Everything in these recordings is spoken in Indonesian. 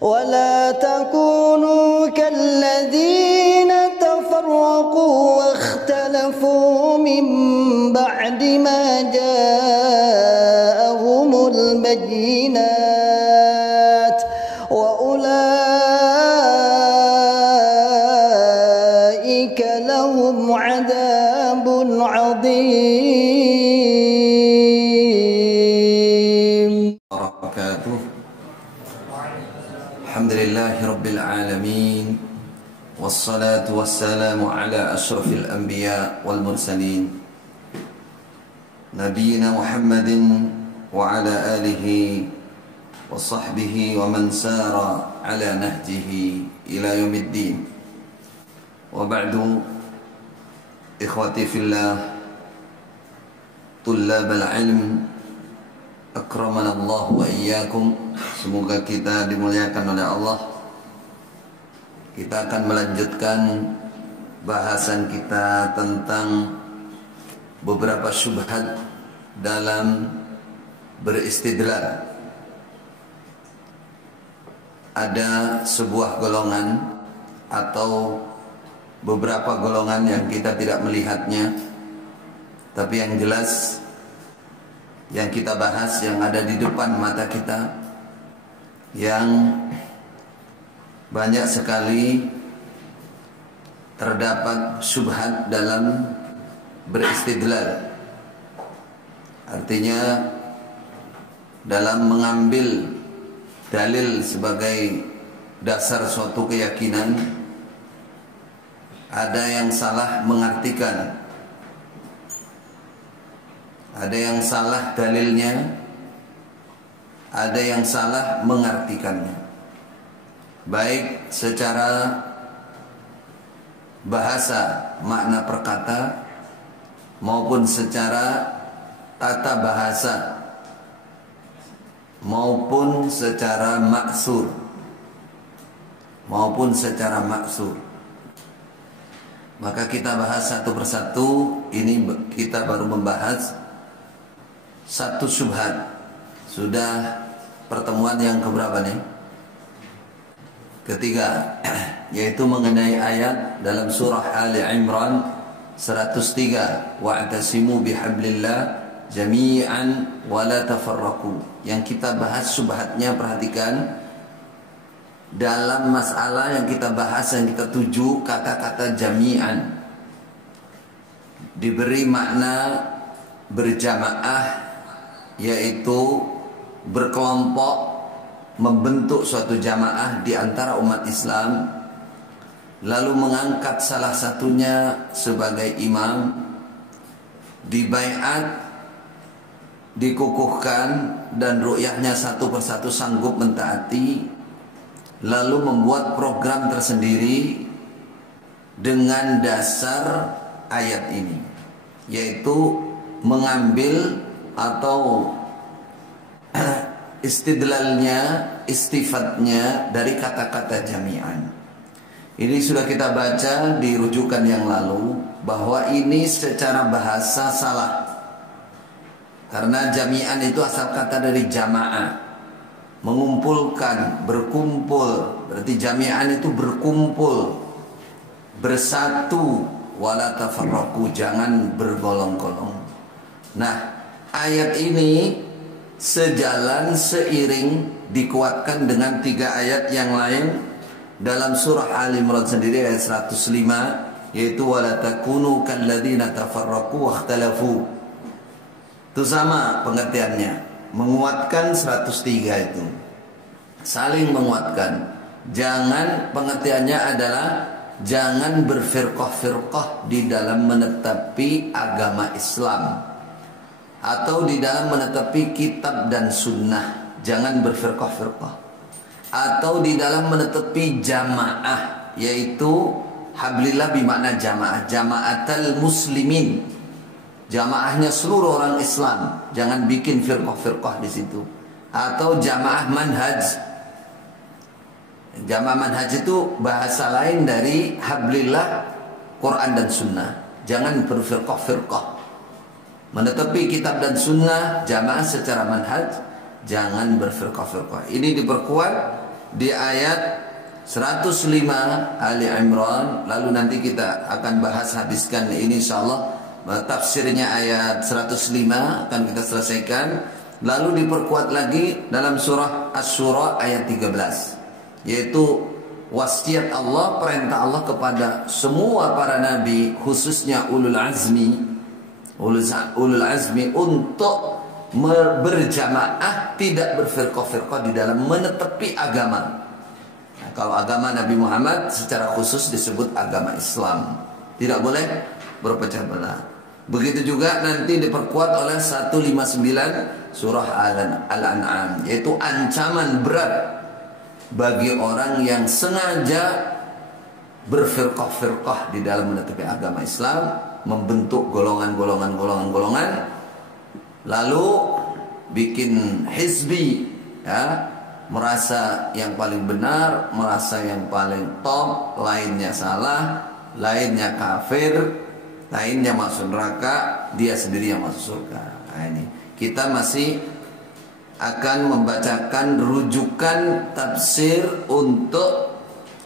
ولا تكونوا كالذين تفرقوا واختلفوا من بعد ما جاءهم البينات وأولئك لهم عذاب عظيم. Alhamdulillahi Rabbil Alamin, wassalatu wassalamu ala ashrafil anbiya wal mursalin, Nabiyyina Muhammadin wa ala alihi wa sahbihi wa man sara ala nahjihi ila yaumiddin. Wa ba'du, ikhwati fillah, tullabal ilm, akramana Allah wa iyyakum. Semoga kita dimuliakan oleh Allah. Kita akan melanjutkan bahasan kita tentang beberapa syubhat dalam beristidlal. Ada sebuah golongan atau beberapa golongan yang kita tidak melihatnya, tapi yang jelas yang kita bahas, yang ada di depan mata kita, yang banyak sekali terdapat syubhat dalam beristidlal. Artinya dalam mengambil dalil sebagai dasar suatu keyakinan, ada yang salah mengartikan, ada yang salah dalilnya, ada yang salah mengartikannya, baik secara bahasa makna perkata maupun secara tata bahasa maupun secara maksur Maka kita bahas satu persatu. Ini kita baru membahas satu syubhat. Sudah pertemuan yang keberapa nih? Ketiga, yaitu mengenai ayat dalam surah Ali Imran 103, wa'tasimu bihablillah jami'an wa la tafarraqu. Yang kita bahas syubhatnya, perhatikan, dalam masalah yang kita bahas, yang kita tuju, kata-kata jami'an diberi makna berjamaah, yaitu berkelompok, membentuk suatu jamaah di antara umat Islam, lalu mengangkat salah satunya sebagai imam, dibaiat, dikukuhkan, dan ru'yahnya satu persatu sanggup mentaati, lalu membuat program tersendiri dengan dasar ayat ini, yaitu mengambil atau istidlalnya, istifatnya dari kata-kata jami'an. Ini sudah kita baca di rujukan yang lalu, bahwa ini secara bahasa salah, karena jami'an itu asal kata dari jamaah, mengumpulkan, berkumpul. Berarti jami'an itu berkumpul, bersatu. Wala tafarraqu, jangan bergolong-golong. Nah, ayat ini sejalan, seiring, dikuatkan dengan 3 ayat yang lain dalam surah Ali Imran sendiri ayat 105, yaitu wala takunu kalladzina tafarraqu wakhtalafu. Itu sama pengertiannya, menguatkan 103 itu, saling menguatkan. Jangan, pengertiannya adalah jangan berfirqah-firqah di dalam menetapi agama Islam atau di dalam menetapi kitab dan sunnah. Jangan berfirqah-firqah. Atau di dalam menetapi jamaah, yaitu hablillah bimakna jamaah, jamaatal muslimin, jamaahnya seluruh orang Islam. Jangan bikin firqah-firqah di situ. Atau jamaah manhaj. Jamaah manhaj itu bahasa lain dari hablillah, Quran dan sunnah. Jangan berfirqah-firqah. Menetapi kitab dan sunnah, jamaah secara manhaj, jangan berfirqah-firqah. Ini diperkuat di ayat 105 Ali Imran. Lalu nanti kita akan bahas habiskan ini insyaallah. Tafsirnya ayat 105 akan kita selesaikan. Lalu diperkuat lagi dalam surah Asy-Syura ayat 13, yaitu wasiat Allah, perintah Allah kepada semua para nabi, khususnya ulul azmi untuk berjamaah, tidak berfirqah-firqah di dalam menetepi agama. Nah, kalau agama Nabi Muhammad secara khusus disebut agama Islam, tidak boleh berpecah belah. Begitu juga nanti diperkuat oleh 159 surah Al-An'am, yaitu ancaman berat bagi orang yang sengaja berfirqah-firqah di dalam menetepi agama Islam, membentuk golongan, lalu bikin hizbi, ya, merasa yang paling benar, merasa yang paling top, lainnya salah, lainnya kafir, lainnya masuk neraka, dia sendiri yang masuk surga. Nah, ini kita masih akan membacakan rujukan tafsir untuk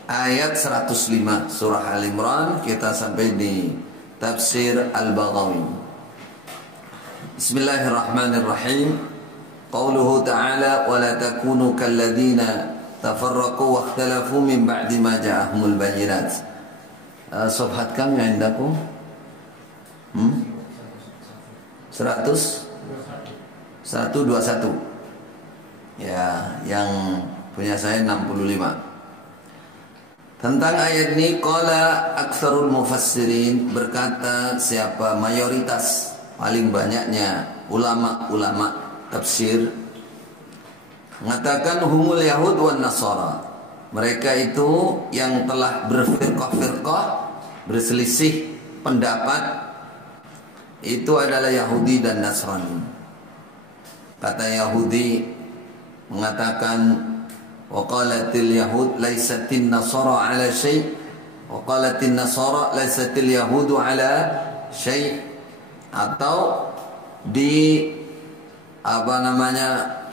ayat 105 surah Al-Imran. Kita sampai di tafsir Al-Baghawi. Bismillahirrahmanirrahim. Qauluhu ta'ala wa la takunu kalladzina tafarraqu wa ikhtalafu min ba'di ma ja'ahumul bayyinat. Safhat kam yang indakum? 121. Ya, yang punya saya 65. Tentang ayat ini, qala aktsarul mufassirin, berkata siapa mayoritas, paling banyaknya ulama-ulama tafsir, mengatakan humul yahud wan nasara. Mereka itu yang telah berfirqah-firqah, berselisih pendapat, itu adalah Yahudi dan Nasrani. Kata Yahudi mengatakan, waqalatil yahud laisatin nasara ala syai', waqalatin nasara laisatil yahudu ala syai'. Atau di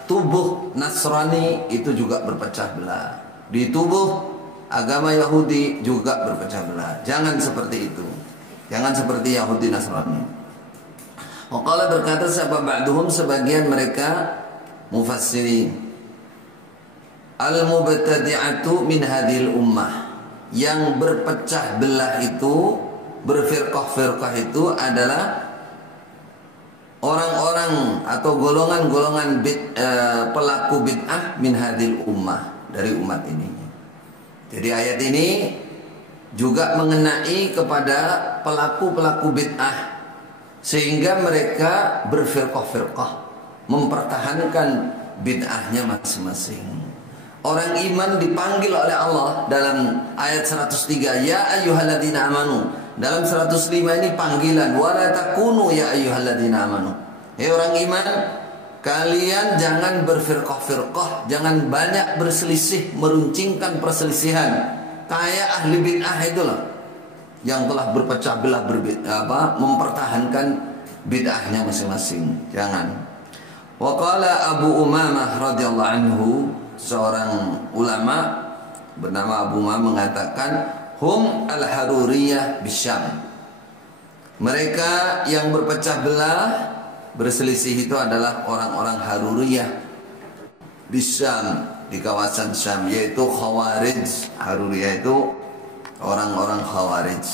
tubuh Nasrani itu juga berpecah belah, di tubuh agama Yahudi juga berpecah belah. Jangan seperti itu, jangan seperti Yahudi Nasrani. Waqala, berkata siapa ba'duhum, sebagian mereka mufassirin, al-mubtadi'atu min hadhil ummah, yang berpecah belah itu, berfirqah-firqah itu adalah orang-orang atau golongan-golongan pelaku bid'ah min hadhil ummah, dari umat ini. Jadi ayat ini juga mengenai kepada pelaku-pelaku bid'ah, sehingga mereka berfirqah-firqah, mempertahankan bid'ahnya masing-masing. Orang iman dipanggil oleh Allah dalam ayat 103, ya ayyuhalladzina amanu. Dalam 105 ini panggilan, wala takunu ya ayyuhalladzina amanu. Hei orang iman, kalian jangan berfirqah-firqah, jangan banyak berselisih, meruncingkan perselisihan kayak ahli bid'ah itulah, yang telah berpecah belah, mempertahankan bid'ahnya masing-masing. Jangan. Wa qala Abu Umamah radhiyallahu anhu, seorang ulama bernama Abu Umamah mengatakan, hum al-haruriyah bisyam. Mereka yang berpecah belah, berselisih itu adalah orang-orang Haruriyah bisyam, di kawasan Syam, yaitu Khawarij. Haruriyah itu orang-orang Khawarij.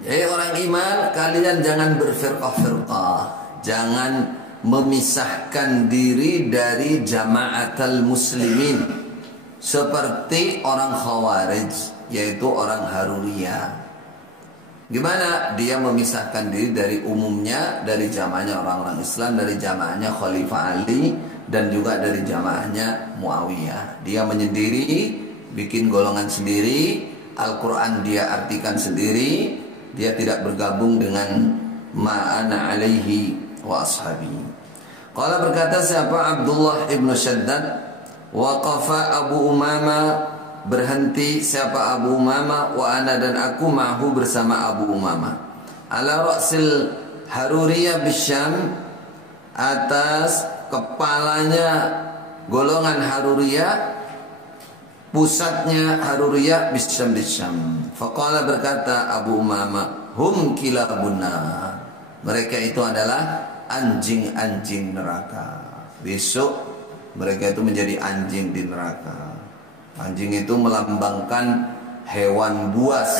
Jadi orang iman, kalian jangan berfirqah-firqah, jangan memisahkan diri dari jama'atul muslimin seperti orang Khawarij, yaitu orang Haruriyah. Gimana dia memisahkan diri dari umumnya, dari jamaahnya orang-orang Islam, dari jamaahnya Khalifah Ali, dan juga dari jamaahnya Muawiyah. Dia menyendiri, bikin golongan sendiri, Al-Quran dia artikan sendiri, dia tidak bergabung dengan ma'ana alaihi wa ashabi. Qala, berkata siapa Abdullah ibn Shaddad, waqafa Abu Umamah, berhenti siapa Abu Umamah, wa ana, dan aku ma'hu bersama Abu Umamah, ala ra'sil Haruriyah bisyam, atas kepalanya golongan Haruriyah pusatnya Haruriyah bisyam bisyam. Faqala berkata Abu Umamah, hum kilabunna. Mereka itu adalah anjing-anjing neraka. Besok mereka itu menjadi anjing di neraka. Anjing itu melambangkan hewan buas,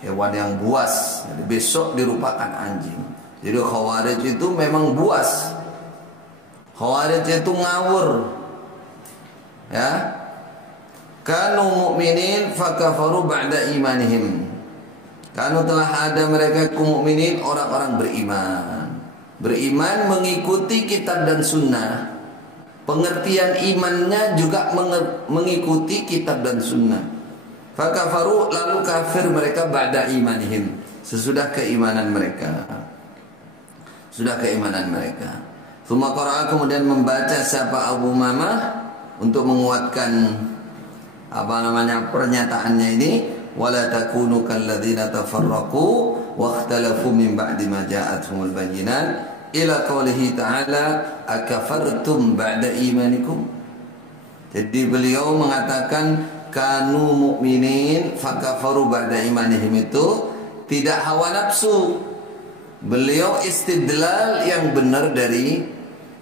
hewan yang buas. Jadi besok dirupakan anjing. Jadi Khawarij itu memang buas. Khawarij itu ngawur. Ya. Kanu mu'minin fakafaru ba'da imanihim. Kanu telah ada mereka kaum mukminin, orang-orang beriman. Beriman mengikuti kitab dan sunnah. Pengertian imannya juga mengikuti kitab dan sunnah. Fakafaru, lalu kafir mereka ba'da imanihim, sesudah keimanan mereka. Sudah keimanan mereka. Tsumma qara'a, kemudian membaca siapa Abu Umamah untuk menguatkan pernyataannya ini, wala takunu kalladzina tafarraqu wakhtalafu min ba'di ma ja'atuhumul bayyinat ila qoulihi ta'ala akafartum ba'da imanikum. Jadi beliau mengatakan kanu mu'minin fakafaru ba'da imanihim itu tidak hawa nafsu. Beliau istidlal yang benar dari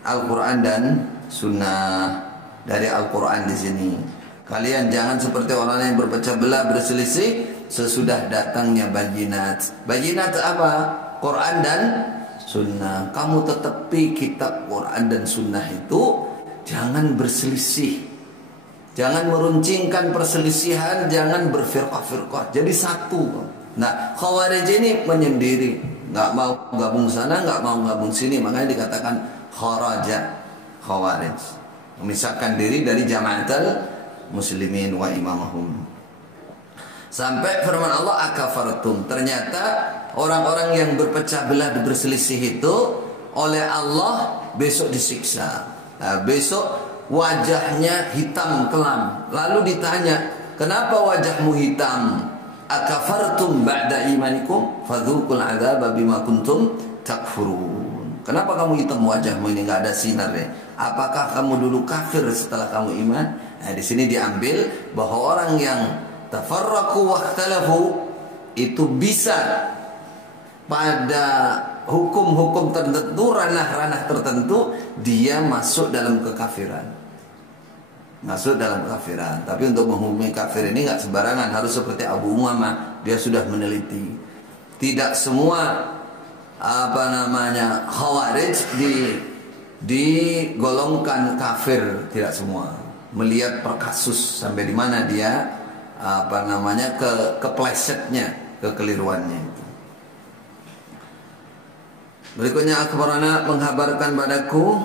Al-Qur'an dan Sunnah. Dari Al-Qur'an di sini. Kalian jangan seperti orang yang berpecah belah, berselisih sesudah datangnya bayinat. Bayinat apa? Quran dan Sunnah. Kamu tetapi kitab Quran dan Sunnah itu jangan berselisih. Jangan meruncingkan perselisihan, jangan berfirqah-firqah. Jadi satu. Nah, Khawarij ini menyendiri, nggak mau gabung sana, nggak mau gabung sini, makanya dikatakan kharaja, Khawarij. Memisahkan diri dari jamaatul muslimin wa imamahum. Sampai firman Allah akafartum. Ternyata orang-orang yang berpecah belah dan berselisih itu oleh Allah besok disiksa. Nah, besok wajahnya hitam kelam. Lalu ditanya, kenapa wajahmu hitam? Akafartum ba'da imanikum fadzuqul adzaba bima kuntum takfurun. Kenapa kamu hitam wajahmu ini, nggak ada sinarnya? Apakah kamu dulu kafir setelah kamu iman? Nah, di sini diambil bahwa orang yang tafarraqu wakhtalafu itu bisa pada hukum-hukum tertentu, ranah-ranah tertentu dia masuk dalam kekafiran. Masuk dalam kekafiran. Tapi untuk menghukumi kafir ini nggak sembarangan, harus seperti Abu Umamah, dia sudah meneliti. Tidak semua Khawarij digolongkan kafir, tidak semua. Melihat per kasus sampai di mana dia keplesetnya, kekeliruannya itu. Berikutnya akhbarana menghabarkan padaku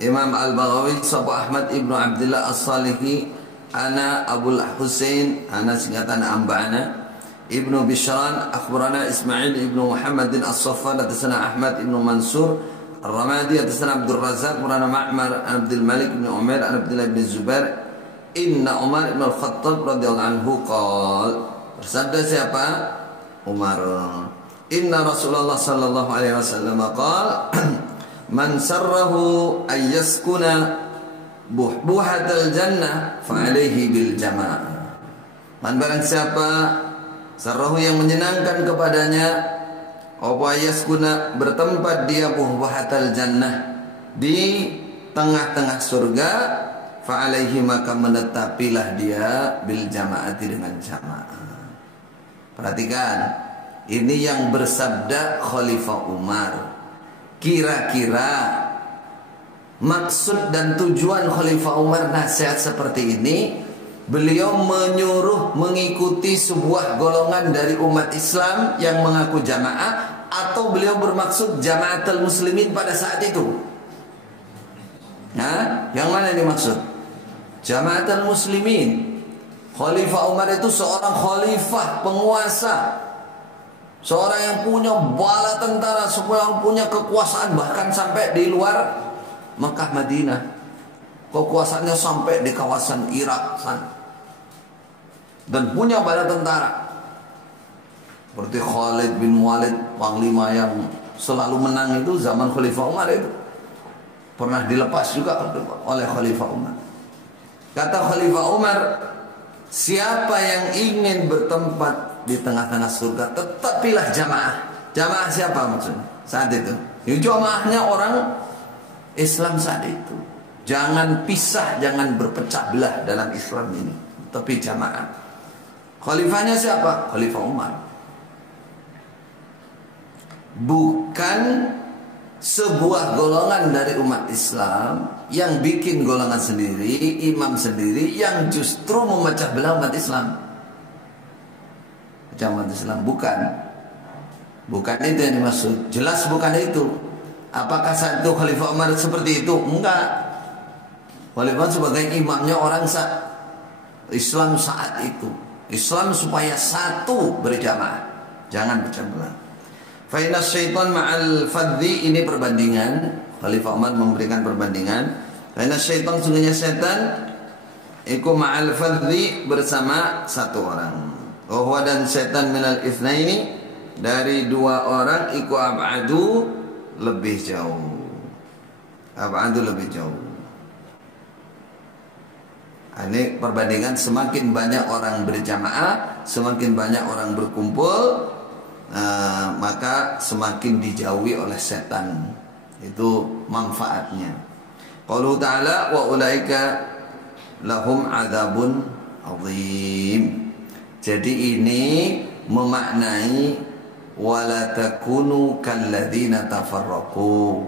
Imam Al-Baghawi Sabu Ahmad Ibnu Abdullah As-Salihi ana Abul Husain ana singkatan Amba'ana Ibnu Bishran akhbarana Ismail Ibnu Muhammad As-Saffan atasana Ahmad Ibnu Mansur Ar-Ramadi atasana Abdul Razak Murana Ma'mar Abdul Malik bin Umar Abdullah bin Zubair Inna Umar bin Al-Khattab radhiyallahu anhu qala, bersabda siapa? Umar, Inna Rasulullah sallallahu alaihi wasallam qala man sarrahu ayyaskuna buhatal jannah fa alaihi bil jamaah. Man barang siapa sarrahu yang menyenangkan kepadanya yaskuna bertempat dia buhatal jannah di tengah-tengah surga, fa alaihi maka menetapilah dia bil jamaati dengan jamaah. Perhatikan, ini yang bersabda Khalifah Umar. Kira-kira maksud dan tujuan Khalifah Umar nasihat seperti ini, beliau menyuruh mengikuti sebuah golongan dari umat Islam yang mengaku jamaah, atau beliau bermaksud jamaatul muslimin pada saat itu? Nah, yang mana yang dimaksud? Jamaatul muslimin. Khalifah Umar itu seorang khalifah, penguasa, seorang yang punya bala tentara, seorang yang punya kekuasaan bahkan sampai di luar Mekah Madinah. Kekuasaannya sampai di kawasan Irak sana. Dan punya bala tentara. Seperti Khalid bin Walid, panglima yang selalu menang itu zaman Khalifah Umar itu. Pernah dilepas juga oleh Khalifah Umar. Kata Khalifah Umar, siapa yang ingin bertempat di tengah-tengah surga, tetap pilih jamaah. Jamaah siapa maksudnya saat itu? Ya, jamaahnya orang Islam saat itu. Jangan pisah, jangan berpecah belah dalam Islam ini, tapi jamaah. Khalifahnya siapa? Khalifah Umar. Bukan sebuah golongan dari umat Islam yang bikin golongan sendiri, imam sendiri, yang justru memecah belah umat Islam. Umat Islam bukan itu yang dimaksud. Jelas bukan itu. Apakah saat itu Khalifah Umar seperti itu? Enggak. Khalifah sebagai imamnya orang Islam saat itu. Islam supaya satu berjamaah, jangan pecah belah. Fa inna syaitan ma'al fadhi, ini perbandingan. Khalifah Umar memberikan perbandingan. Fa inna syaitan, sungguhnya setan, iku ma'al fadhi, bersama satu orang. Wahwa, dan setan minal itsnaini, dari dua orang, iku ab'adu, lebih jauh. Ab'adu, lebih jauh. Ini perbandingan, semakin banyak orang berjamaah, semakin banyak orang berkumpul, maka semakin dijauhi oleh setan. Itu manfaatnya. Qauluhu ta'ala, wa ulaika lahum adzabun azim. Jadi ini memaknai wala takunu kalladzina tafarraqu,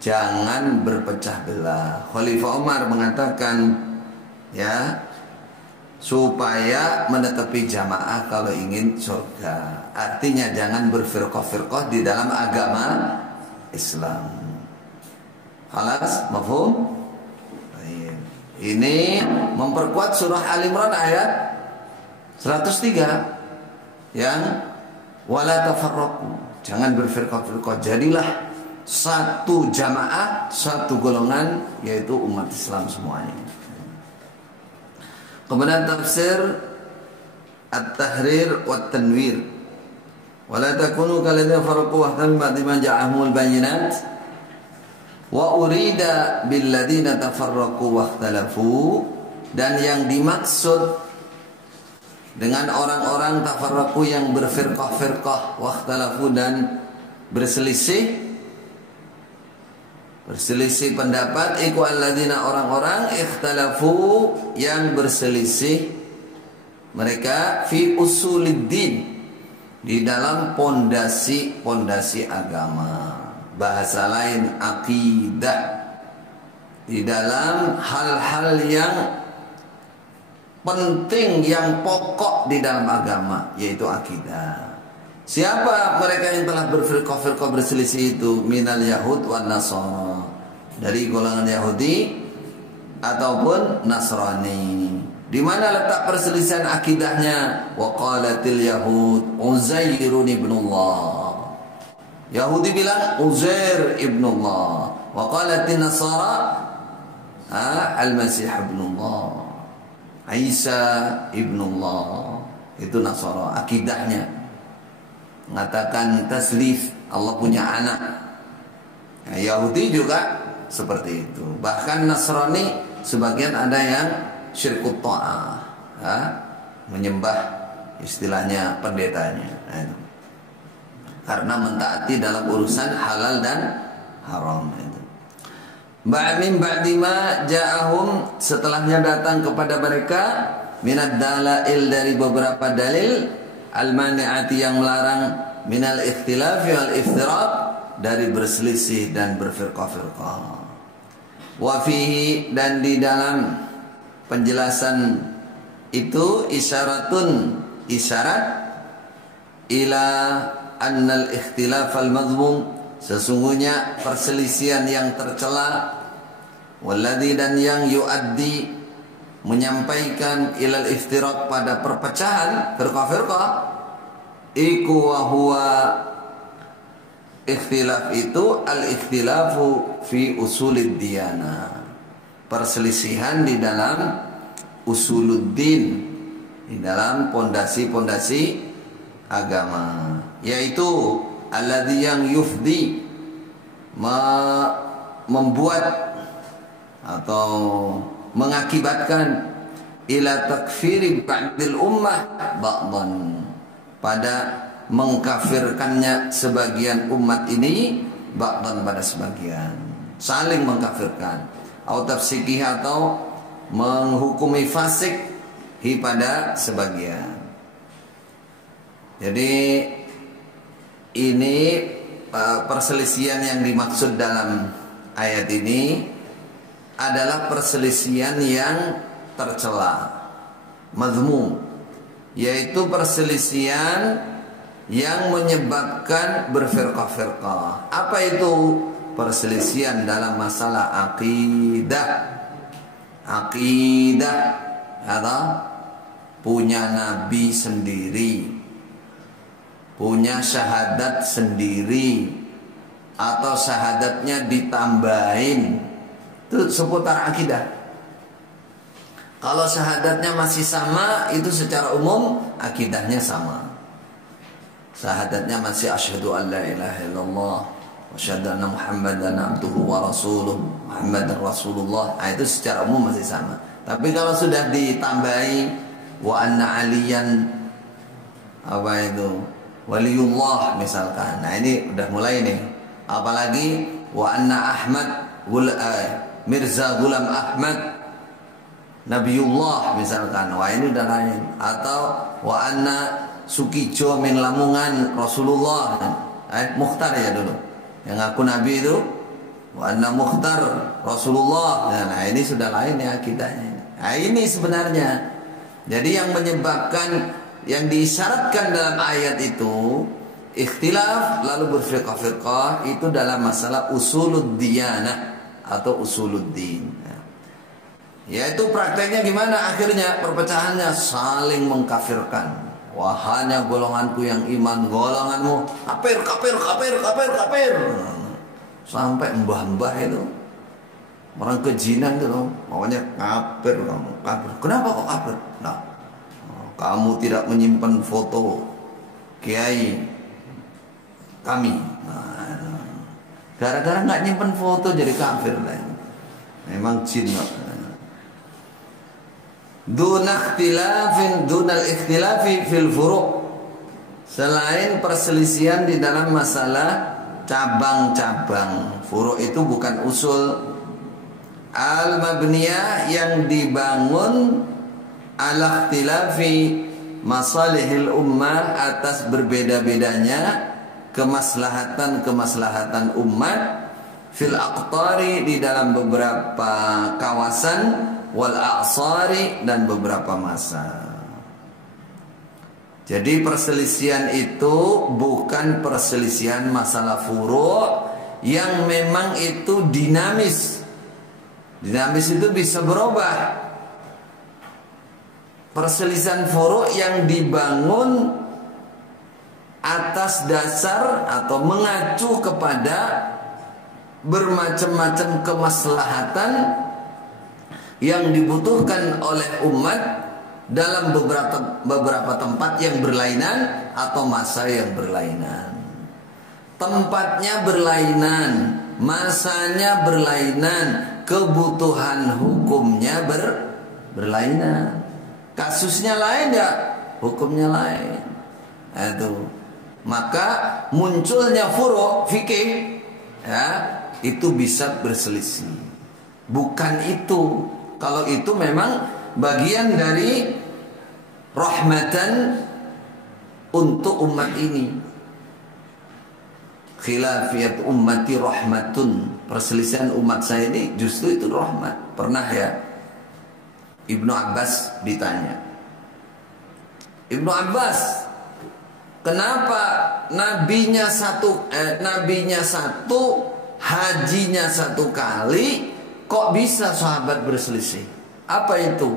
jangan berpecah belah. Khalifah Umar mengatakan, ya, supaya menetapi jamaah kalau ingin surga. Artinya jangan berfirqah-firqah di dalam agama Islam. Khalas, mafhum? Ini memperkuat surah Al-Imran ayat 103 yang wala tafarraqu, jangan berfirqah-firqah, jadilah satu jamaah, satu golongan, yaitu umat Islam semuanya. Kemudian tafsir At-Tahrir wa Tanwir, wala takunu kalladzina farraqu wa ikhtalafu ba'da ma ja'ahumul bayyinat, wa urida bil ladzina tafarraqu wa ikhtalafu, dan yang dimaksud dengan orang-orang tafarraqu yang berfirqah-firqah, wa ikhtalafu, dan berselisih pendapat, iku alladzina, orang-orang, ikhtalafu, yang berselisih mereka, fi usuliddin, di dalam pondasi agama. Bahasa lain akidah, di dalam hal-hal yang penting, yang pokok di dalam agama, yaitu akidah. Siapa mereka yang telah berfirqah-firqah berselisih itu? Minal Yahud wan Nasara, dari golongan Yahudi ataupun Nasrani. Di mana letak perselisihan akidahnya? Wa qalatil Yahud Uzairun ibnullah, Yahudi bilang Uzair ibnullah. Wa qalatin Nasara Al-Masih ibnullah, Isa ibnullah. Itu Nasara akidahnya, mengatakan taslif, Allah punya anak. Nah, Yahudi juga seperti itu. Bahkan Nasrani sebagian ada yang syirkut ta'ah, menyembah istilahnya pendetanya. Nah, itu. Karena mentaati dalam urusan halal dan haram. Itu. Ba'min ba'dima ja'ahum, setelahnya datang kepada mereka, minad dalail, dari beberapa dalil, al-mani'ati, yang melarang, minal ikhtilafi wal iftiraq, dari berselisih dan berfirqah-firqah. Wa fihi, dan di dalam penjelasan itu, isyarat ila annal ikhtilaf al-mazmum, sesungguhnya perselisihan yang tercela, walladzi, dan yang yuaddi, menyampaikan ilal iftiraq, pada perpecahan firqah-firqah, iku wa huwa, ikhtilaf itu al-ikhtilafu fi usulid diyana, perselisihan di dalam usuluddin, di dalam pondasi-pondasi agama, yaitu alladzi, yang yufdi, membuat atau mengakibatkan ila takfiri ba'dil ummah ba'dan, pada mengkafirkannya sebagian umat ini ba'dan, pada sebagian, saling mengkafirkan, atau tafsiqih, atau menghukumi fasik pada sebagian. Jadi ini perselisihan yang dimaksud dalam ayat ini adalah perselisihan yang tercela, mazmum, yaitu perselisihan yang menyebabkan berfirqah-firqah. Apa itu? Perselisihan dalam masalah akidah. Akidah atau punya nabi sendiri, punya syahadat sendiri, atau syahadatnya ditambahin, itu seputar akidah. Kalau syahadatnya masih sama, itu secara umum akidahnya sama. Syahadatnya masih asyhadu an la ilaha illallah wa asyhadu anna Muhammadan abduhu wa rasuluh, Muhammadan Rasulullah, itu secara umum masih sama. Tapi kalau sudah ditambahi wa anna aliyan apa itu waliullah misalkan, nah ini udah mulai nih. Apalagi wa anna Ahmad Mirza Ghulam Ahmad Nabiullah misalkan, wah ini udah lain. Atau wa anna Sukijo min Lamongan Rasulullah, Mukhtar ya dulu, yang aku nabi itu wa anna Mukhtar Rasulullah. Nah ini sudah lain ya akidahnya. Nah ini sebenarnya, jadi yang menyebabkan, yang diisyaratkan dalam ayat itu ikhtilaf lalu berfirqah-firqah, itu dalam masalah usuluddiyana atau usuluddin. Yaitu prakteknya gimana? Akhirnya perpecahannya saling mengkafirkan. Wahanya golonganku yang iman, golonganmu kafir, kafir, kafir, kafir, kafir. Sampai mbah-mbah itu, orang kejinan itu, pokoknya kafir kamu, kafir. Kenapa kok kafir? Nah, kamu tidak menyimpan foto kiai kami. Nah, gara-gara nggak nyimpan foto jadi kafir lah. Memang jin. Dunal ikhtilafi fil furu', selain perselisihan di dalam masalah cabang-cabang. Furu' itu bukan usul. Al-mabniyah yang dibangun ala ikhtilafi masalihil ummah, atas berbeda-bedanya kemaslahatan umat, fil aqtari, di dalam beberapa kawasan, wal a'sari, dan beberapa masa. Jadi perselisihan itu bukan perselisihan masalah furu' yang memang itu dinamis. Dinamis itu bisa berubah. Perselisihan furu' yang dibangun atas dasar atau mengacu kepada bermacam-macam kemaslahatan yang dibutuhkan oleh umat dalam beberapa tempat yang berlainan atau masa yang berlainan. Tempatnya berlainan, masanya berlainan, kebutuhan hukumnya berlainan. Kasusnya lain ya, hukumnya lain. Itu. Maka munculnya furu' fikih ya, itu bisa berselisih. Bukan itu. Kalau itu memang bagian dari rahmatan untuk umat ini. Khilafiyat ummati rahmatun. Perselisihan umat saya ini justru itu rahmat. Pernah ya Ibnu Abbas ditanya, Ibnu Abbas, kenapa nabinya satu, hajinya satu kali, kok bisa sahabat berselisih? Apa itu?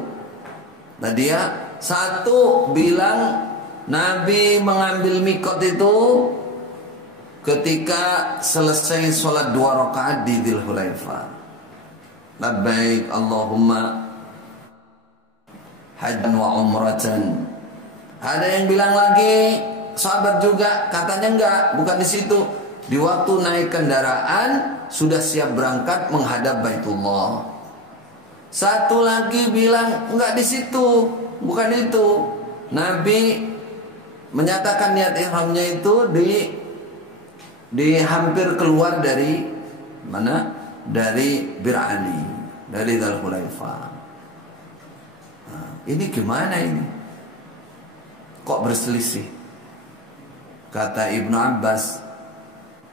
Nah dia satu bilang Nabi mengambil mikot itu ketika selesai sholat 2 rakaat di Dzul Hulaifah. Labbaik Allahumma hajjan wa umratan. Ada yang bilang lagi, sahabat juga katanya enggak, bukan di situ. Di waktu naik kendaraan sudah siap berangkat menghadap Baitullah. Satu lagi bilang enggak di situ, bukan itu. Nabi menyatakan niat ihramnya itu di hampir keluar dari mana? Dari Bir Ali, dari Dzul Hulaifah. Nah, ini gimana ini? Kok berselisih? Kata Ibnu Abbas,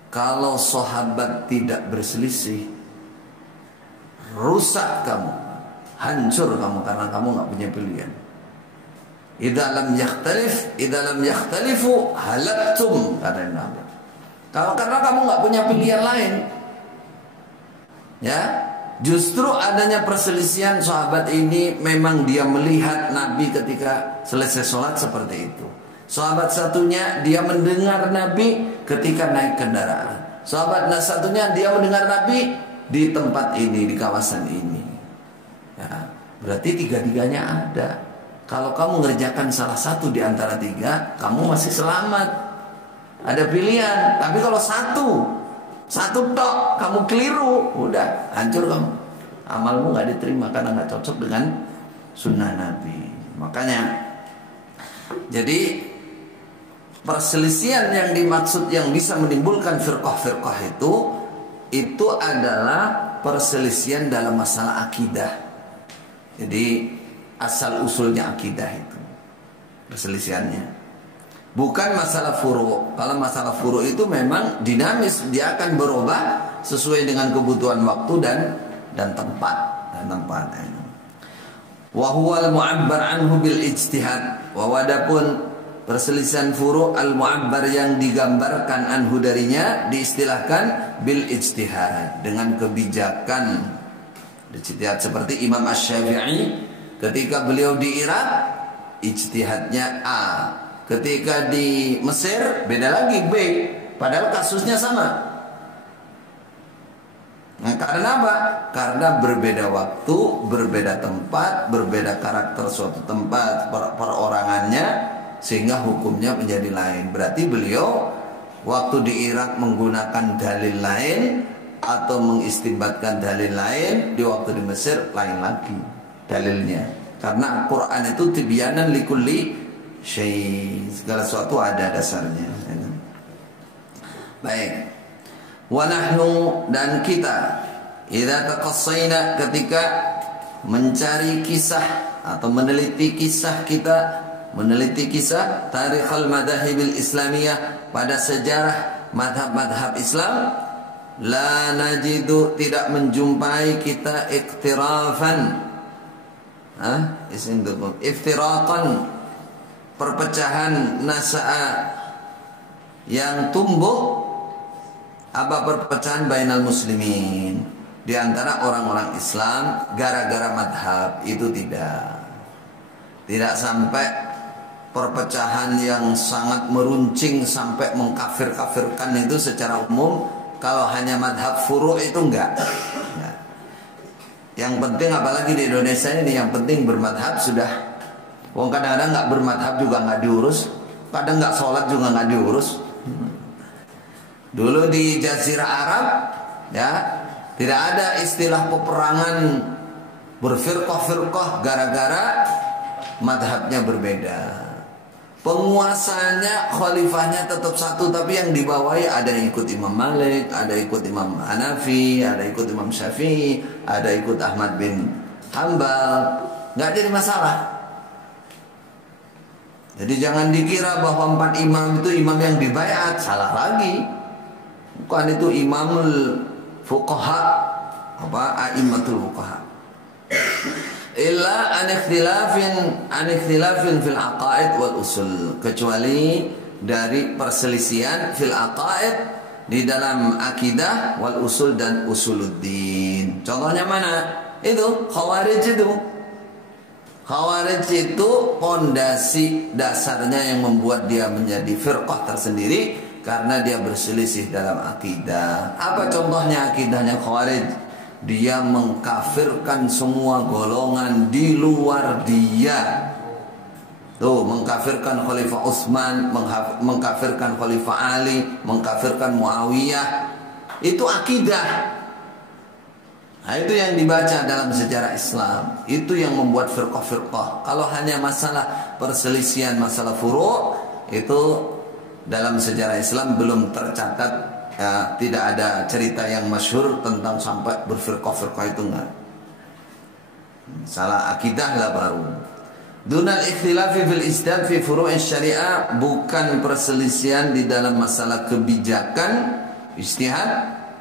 kalau sahabat tidak berselisih, rusak kamu, hancur kamu, karena kamu nggak punya pilihan. Idza lam yakhtalifu halaktum, kata Ibnu Abbas. Kalau karena kamu nggak punya pilihan lain, ya, justru adanya perselisihan sahabat ini memang dia melihat Nabi ketika selesai sholat seperti itu. Sahabat satunya dia mendengar Nabi ketika naik kendaraan. Sahabat satunya dia mendengar Nabi di tempat ini, di kawasan ini. Ya, berarti tiga-tiganya ada. Kalau kamu ngerjakan salah satu di antara tiga, kamu masih selamat. Ada pilihan. Tapi kalau satu tok kamu keliru, udah hancur kamu. Amalmu nggak diterima karena nggak cocok dengan sunnah Nabi. Makanya, jadi perselisihan yang dimaksud yang bisa menimbulkan firqah-firqah itu adalah perselisihan dalam masalah akidah. Jadi asal usulnya akidah itu perselisihannya, bukan masalah furu'. Kalau masalah furu' itu memang dinamis, dia akan berubah sesuai dengan kebutuhan waktu dan tempat. Wa huwa al-mu'abbar anhu bil ijtihad. Wa wadapun perselisihan furu' al-mu'abbar yang digambarkan anhu darinya diistilahkan bil ijtihad, dengan kebijakan. Ijtihad seperti Imam Asy-Syafi'i ketika beliau di Irak ijtihadnya A, ketika di Mesir beda lagi B, padahal kasusnya sama. Nah, karena apa? Karena berbeda waktu, berbeda tempat, berbeda karakter suatu tempat, perorangannya, sehingga hukumnya menjadi lain. Berarti beliau waktu di Irak menggunakan dalil lain atau mengistinbatkan dalil lain, di waktu di Mesir lain lagi dalilnya. Karena Al-Quran itu tibyanan likulli syai', segala sesuatu ada dasarnya. Baik. Wa nahnu, dan kita, idza taqassayna, ketika mencari kisah atau meneliti kisah tarikhul madahibil islamiyah, pada sejarah madhab-madhab Islam, la najidu, tidak menjumpai kita iktirafan, iftiraqan, perpecahan nasa'a, yang tumbuh, apa perpecahan bainal muslimin, di antara orang-orang Islam gara-gara madhab. Itu tidak sampai perpecahan yang sangat meruncing sampai mengkafir-kafirkan itu secara umum. Kalau hanya madhab furu' itu enggak. Yang penting, apalagi di Indonesia ini, yang penting bermadhab sudah. Wong kadang-kadang nggak bermadhab juga nggak diurus, kadang nggak sholat juga nggak diurus. Dulu di Jazirah Arab, ya, tidak ada istilah peperangan berfirqah-firqah gara-gara madhabnya berbeda. Penguasanya, khalifahnya tetap satu, tapi yang dibawahi ada yang ikut Imam Malik, ada ikut Imam Hanafi, ada ikut Imam Syafi'i, ada ikut Ahmad bin Hanbal. Nggak jadi masalah. Jadi jangan dikira bahwa 4 imam itu imam yang dibaiat, salah lagi. Bukan, itu imamul fuqaha, a'immatul fuqaha. Illa an ikhtilafin fil aqaid wal usul, kecuali dari perselisihan fil aqaid, di dalam akidah, wal usul, dan usuluddin. Contohnya mana? Itu Khawarij itu. Khawarij itu pondasi dasarnya yang membuat dia menjadi firqah tersendiri karena dia berselisih dalam akidah. Apa contohnya akidahnya Khawarij? Dia mengkafirkan semua golongan di luar dia. Tuh, mengkafirkan Khalifah Utsman, mengkafirkan Khalifah Ali, mengkafirkan Muawiyah. Itu akidah. Nah, itu yang dibaca dalam sejarah Islam. Itu yang membuat firqah-firqah. Kalau hanya masalah perselisihan, masalah furu', itu dalam sejarah Islam belum tercatat, ya, tidak ada cerita yang masyhur tentang sampai berfirqah-firqah, itu enggak. Salah akidah lah baru. Dunal ikhtilafi fil isdad fi furu'i syariah, bukan perselisihan di dalam masalah kebijakan ijtihad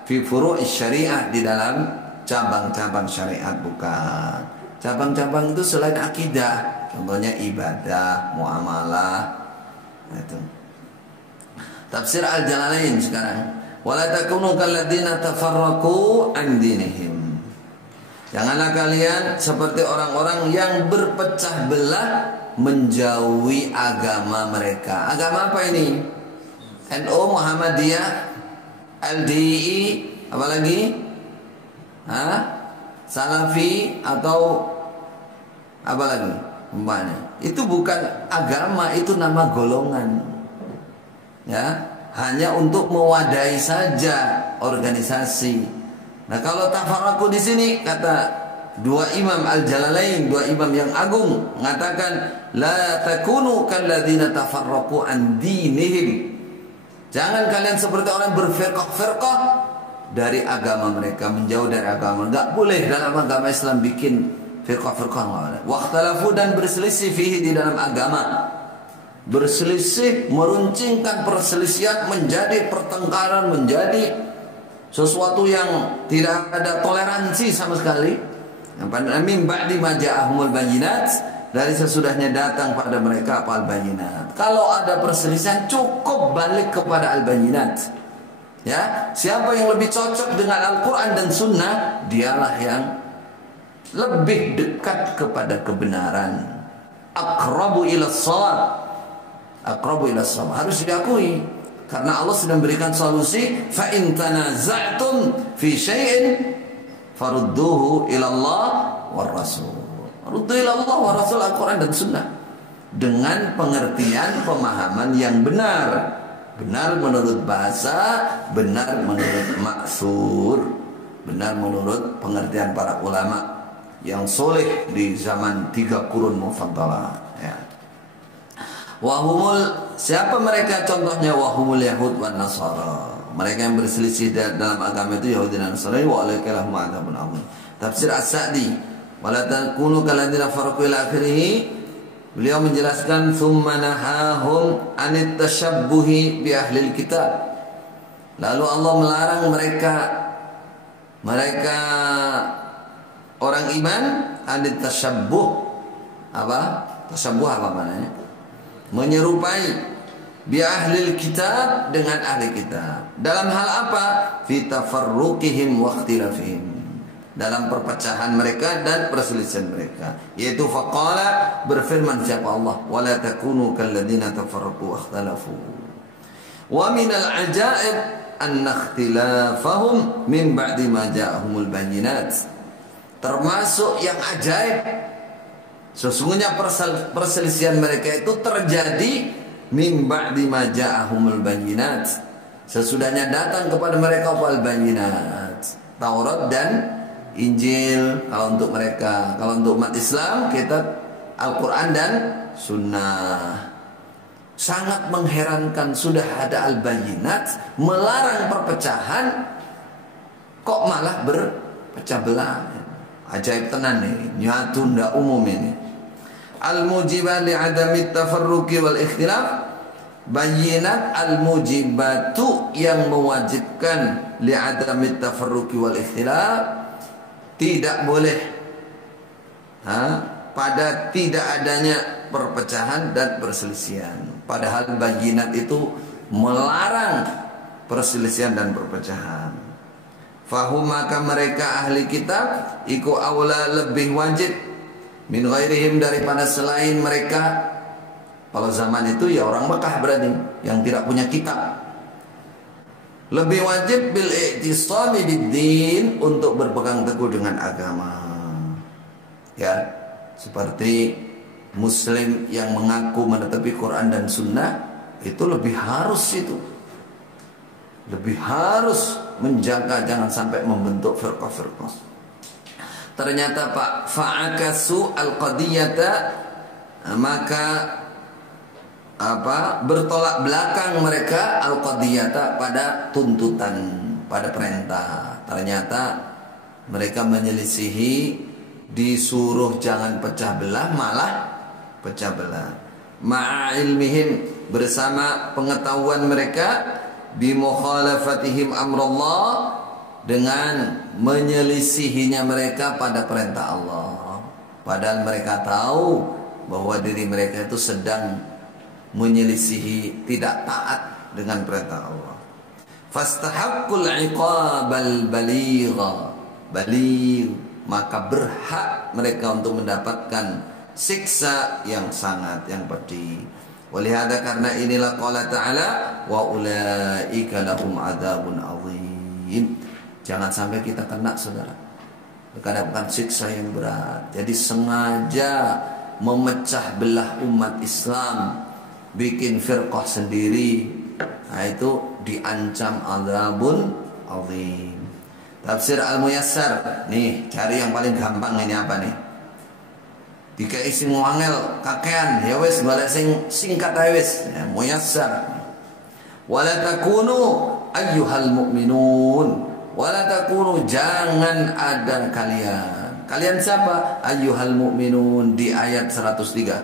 fi furu'i syariah, di dalam cabang-cabang syariat, bukan. Cabang-cabang itu selain akidah, contohnya ibadah, muamalah. Itu. Tafsir Al-Jalalain sekarang. Wala takunu kalladzina tafarraqu an dinihim. Janganlah kalian seperti orang-orang yang berpecah belah menjauhi agama mereka. Agama apa ini? NU, Muhammadiyah, LDI, apa lagi? Salafi atau apa lagi? Itu bukan agama, itu nama golongan. Ya, hanya untuk mewadahi saja organisasi. Nah, kalau tafarraqu di sini kata dua imam Al-Jalalain, dua imam yang agung, mengatakan la takunu kalladzina tafarraqu an dinihim. Jangan kalian seperti orang berfirqah-firqah dari agama mereka, menjauh dari agama. Enggak boleh dalam agama Islam bikin firqah-firqah. Waqtalafu, dan berselisih fihi, di dalam agama. Berselisih, meruncingkan perselisihan menjadi pertengkaran, menjadi sesuatu yang tidak ada toleransi sama sekali. Min ba'di ma ja'ahumul bayyinat, dari sesudahnya datang pada mereka apa al-bayyinat. Kalau ada perselisihan, cukup balik kepada al-bayyinat. Ya, siapa yang lebih cocok dengan Al-Quran dan Sunnah, dialah yang lebih dekat kepada kebenaran. Aqrabu ila shawab. Aqrabu ila shawab, harus diakui, karena Allah sudah memberikan solusi. Fa in tanaza'tum fi syai'in farudduhu ila Allah war rasul. Ruddu ila Allah war rasul, Al-Quran dan Sunnah, dengan pengertian pemahaman yang benar. Benar menurut bahasa, benar menurut maksur, benar menurut pengertian para ulama yang soleh di zaman 3 kurun mufaddalah. Ya. Wahumul, siapa mereka? Contohnya wahumul Yahud wan Nasara. Mereka yang berselisih dalam agama itu Yahudi dan Nasrani. Wa alaikalahum adzabun adzim. Tafsir As-Sa'di, wala takunu kalladzina faraqu ila akhirih. Beliau menjelaskan thumma nahahum anit tashabbuhi bi ahlil kitab. Lalu Allah melarang mereka orang iman anit tashabbuh. Apa? Tashabbuh apa maknanya? Menyerupai bi ahlil kitab, dengan ahli kitab. Dalam hal apa? Fi tafarruqihim wa ikhtilafihim, dalam perpecahan mereka dan perselisihan mereka. Yaitu faqala, berfirman siapa Allah, wala takunu kalladzina tafarraqu wa ikhtalafu. Wa minal ajaib an ikhtilafahum min ba'di ma ja'ahumul bayyinat. Termasuk yang ajaib, sesungguhnya perselisihan mereka itu terjadi min ba'di ma ja'ahumul bayyinat, sesudahnya datang kepada mereka al bayyinat, Taurat dan Injil kalau untuk mereka. Kalau untuk umat Islam, kita Al-Quran dan Sunnah. Sangat mengherankan, sudah ada al-bayyinat melarang perpecahan, kok malah berpecah belah. Ajaib tenan nih, nyatu ndak umum ini. Al-mujibah li'adamit tafarruqi wal ikhtilaf. Bayyinat al-mujibatu, yang mewajibkan li'adamit tafarruqi wal ikhtilaf, tidak boleh pada tidak adanya perpecahan dan perselisihan. Padahal bayyinat itu melarang perselisihan dan perpecahan. Fahum, maka mereka ahli kitab iku aula, lebih wajib min ghairihim, daripada selain mereka. Kalau zaman itu ya orang Mekah berarti yang tidak punya kitab. Lebih wajib bil i'tisami bid-din, untuk berpegang teguh dengan agama. Ya, seperti muslim yang mengaku menetapi Quran dan Sunnah, itu lebih harus lebih harus menjaga jangan sampai membentuk firqah-firqah. ternyata Pak fa'akasu al-qadiyata, maka bertolak belakang mereka al-qadiyata pada tuntutan, pada perintah. Ternyata mereka menyelisihi, disuruh jangan pecah belah malah pecah belah. Ma'a ilmihim, bersama pengetahuan mereka, bimukhalafatihim amrullah, dengan menyelisihinya mereka pada perintah Allah. Padahal mereka tahu bahwa diri mereka itu sedang menyelisihi, tidak taat dengan perintah Allah. Fastahaqqul iqabal baligha, maka berhak mereka untuk mendapatkan siksa yang sangat, yang pedih. Walihada, karena inilah qala ta'ala wa ulaika lahum adzabun azim. Jangan sampai kita kena, saudara, mendapatkan siksa yang berat. Jadi sengaja memecah belah umat Islam, bikin firqah sendiri, nah itu diancam adzabun azim. Tafsir Al-Muyassar, nih cari yang paling gampang. Ini apa nih? Dikai sing wangel kakean, ya wis balik sing singkat ae wis. Ya, Muyassar. Wala takunu ayyuhal mu'minun, wala takunu, jangan ada kalian. Kalian siapa? Ayyuhal mu'minun di ayat 103.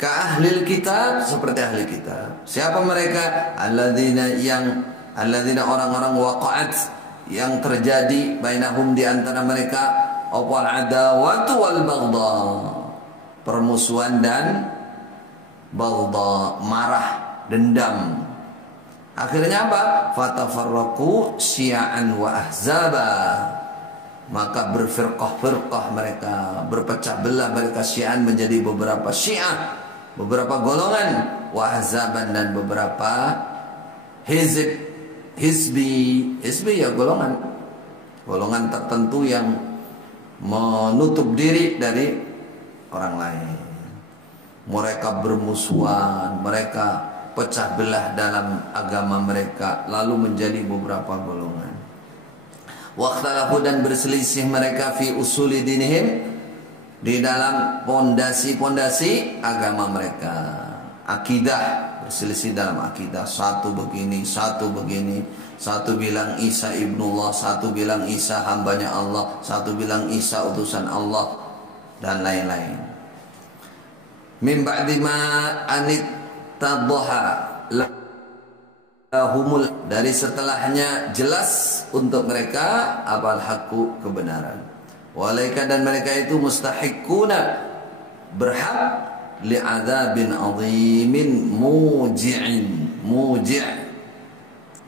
Ka ahlil kitab, seperti ahli kitab. Siapa mereka? Alladzina orang-orang waqa'at, yang terjadi bainahum, di antara mereka, awal adawatu wal baghdha, permusuhan dan baghdha, marah, dendam. Akhirnya apa? Fatafarraqu syi'an wa ahzaba, maka berfirqah-firqah mereka, berpecah belah mereka, syi'an menjadi beberapa syiah, beberapa golongan, wa ahzaban, dan beberapa hizbi ya golongan tertentu yang menutup diri dari orang lain. Mereka bermusuhan, mereka pecah belah dalam agama mereka, lalu menjadi beberapa golongan. Waqtalafu, dan berselisih mereka fi usuli dinihim, di dalam pondasi-pondasi agama mereka. Akidah, berselisih dalam akidah. Satu begini, satu begini. Satu bilang Isa ibnullah, satu bilang Isa hambanya Allah, satu bilang Isa utusan Allah, dan lain-lain. Min ba'di ma anit tadhaha lahumul, dari setelahnya jelas untuk mereka apal haqqu, kebenaran. Walaika, dan mereka itu mustahiquna, berhak, li'adzabin azimin muji',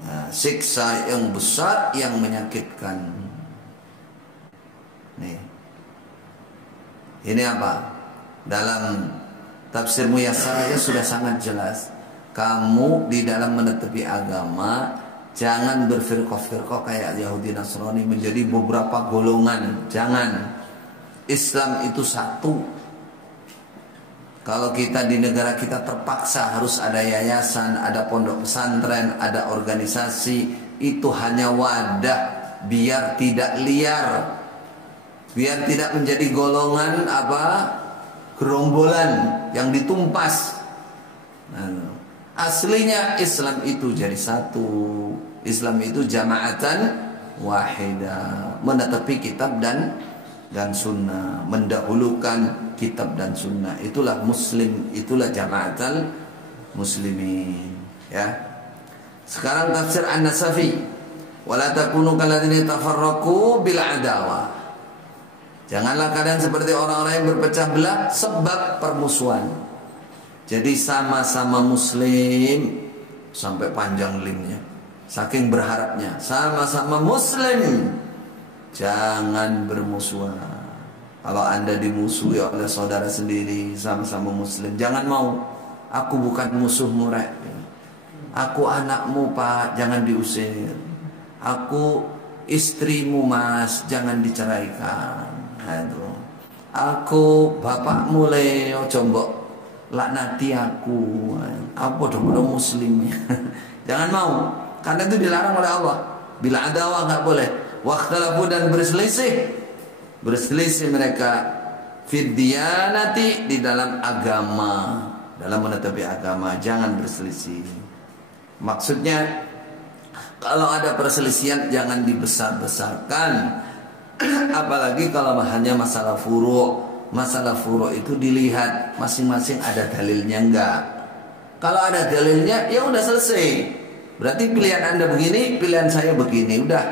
nah, siksa yang besar yang menyakitkan. Nih, ini apa? Dalam tafsir Muyassar sudah sangat jelas. Kamu di dalam menetepi agama, jangan berfirqah-firqah kayak Yahudi Nasrani, menjadi beberapa golongan. Jangan. Islam itu satu. Kalau kita di negara kita terpaksa harus ada yayasan, ada pondok pesantren, ada organisasi, itu hanya wadah biar tidak liar, biar tidak menjadi golongan gerombolan yang ditumpas. Aslinya Islam itu jadi satu. Islam itu jama'atan wahidah, menetapi kitab dan sunnah, mendahulukan kitab dan sunnah. Itulah muslim, itulah jama'atul muslimin. Ya. Sekarang tafsir An-Nasafi, wala takunu kalladzina tafarraqu bil adawah. Janganlah kalian seperti orang-orang yang berpecah belah sebab permusuhan. Jadi sama-sama muslim, sampai panjang linknya, saking berharapnya, sama-sama muslim, jangan bermusuhan. Kalau Anda dimusuhi oleh saudara sendiri, sama-sama muslim, jangan mau. Aku bukan musuhmu, Rek. Aku anakmu, Pak, jangan diusir. Aku istrimu, Mas, jangan diceraikan. Aduh. Aku bapakmu, Leo, coba laknati aku. Bodoh-bodoh muslim. Jangan mau, karena itu dilarang oleh Allah. Bila adawah nggak boleh. Waqtalafu, dan berselisih berselisih mereka fid diyanati, di dalam agama, dalam menetapi agama, jangan berselisih. Maksudnya kalau ada perselisihan jangan dibesar-besarkan. Apalagi kalau hanya masalah furu'. Masalah furu' itu dilihat masing-masing ada dalilnya enggak. Kalau ada dalilnya ya udah selesai. Berarti pilihan Anda begini, pilihan saya begini, udah.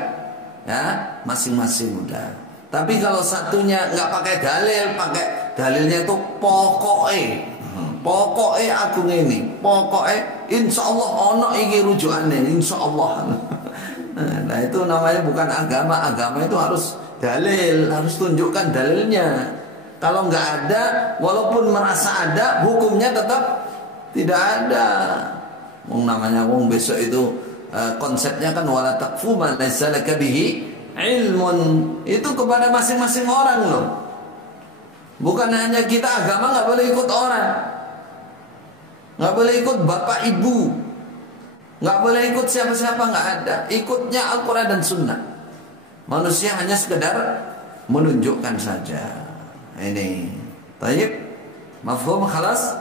Ya, masing-masing udah. Tapi kalau satunya nggak pakai dalil, pakai dalilnya itu pokoknya aku ini, pokoknya insya Allah ono iki rujukannya, insya Allah. Nah itu namanya bukan agama. Agama itu harus dalil, harus tunjukkan dalilnya. Kalau nggak ada, walaupun merasa ada, hukumnya tetap tidak ada. Namanya besok itu konsepnya kan wala taqfu ma laysa laka bihi ilmun. Itu kepada masing-masing orang loh. Bukan hanya kita, agama nggak boleh ikut orang, nggak boleh ikut bapak ibu, nggak boleh ikut siapa-siapa, nggak ada. Ikutnya Al-Quran dan Sunnah. Manusia hanya sekedar menunjukkan saja. Ini tayyib, mafhum, khalas.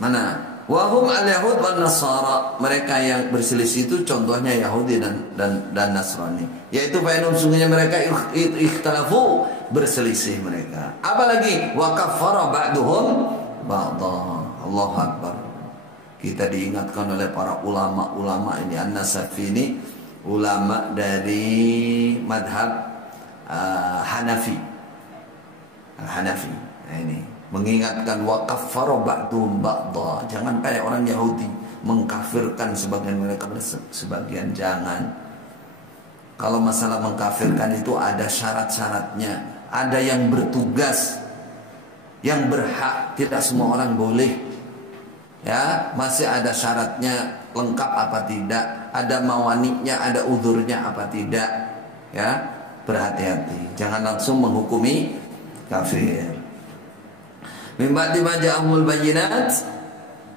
Mana wahum al-yahud wan nasara, mereka yang berselisih itu contohnya Yahudi dan Nasrani, yaitu fainum, sungguhnya mereka ikhtalafu, berselisih mereka. Apalagi wa kaffara ba'duhum ba'dha. Allahu akbar. Kita diingatkan oleh para ulama ini, An-Nasafi ini ulama dari madhab Hanafi. Al-Hanafi. Nah, ini mengingatkan wa kaffara ba'duhum ba'dha. Jangan kayak orang Yahudi mengkafirkan sebagian mereka sebagian, jangan. Kalau masalah mengkafirkan itu ada syarat-syaratnya, ada yang bertugas, yang berhak, tidak semua orang boleh. Ya, masih ada syaratnya, lengkap apa tidak, ada mawaniknya, ada udhurnya apa tidak. Ya, berhati-hati, jangan langsung menghukumi kafir. Mimba dimaja'ahumul bayinat,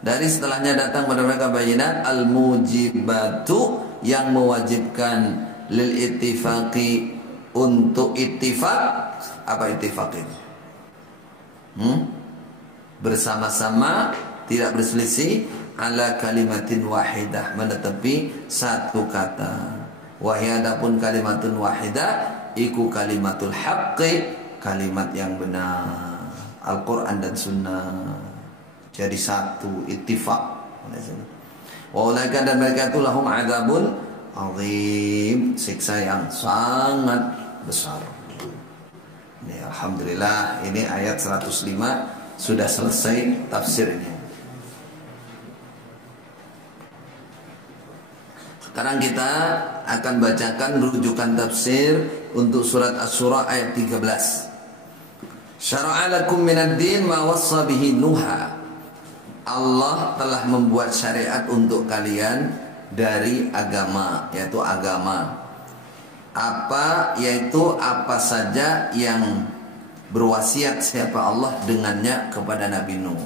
dari setelahnya datang pada mereka bayinat, al-mujibatu, yang mewajibkan, lil ittifaqi, untuk ittifaq. Apa ittifaq ini? Bersama-sama, tidak berselisih, ala kalimatin wahidah, menetapi satu kata. Wahiyadapun kalimatun wahidah, iku kalimatul haqqi, kalimat yang benar, Al-Quran dan Sunnah. Jadi satu, ittifaq. Wa ulaika, dan mereka itu lahum adzabun azim, siksa yang sangat besar. Ini alhamdulillah, ini ayat 105 sudah selesai tafsirnya. Sekarang kita akan bacakan rujukan tafsir untuk surat Asy-Syura ayat 13. Syara'a lakum minad din ma wassa bihi Nuha. Allah telah membuat syariat untuk kalian dari agama, yaitu agama. Yaitu apa saja yang berwasiat siapa Allah dengannya kepada Nabi Nuh.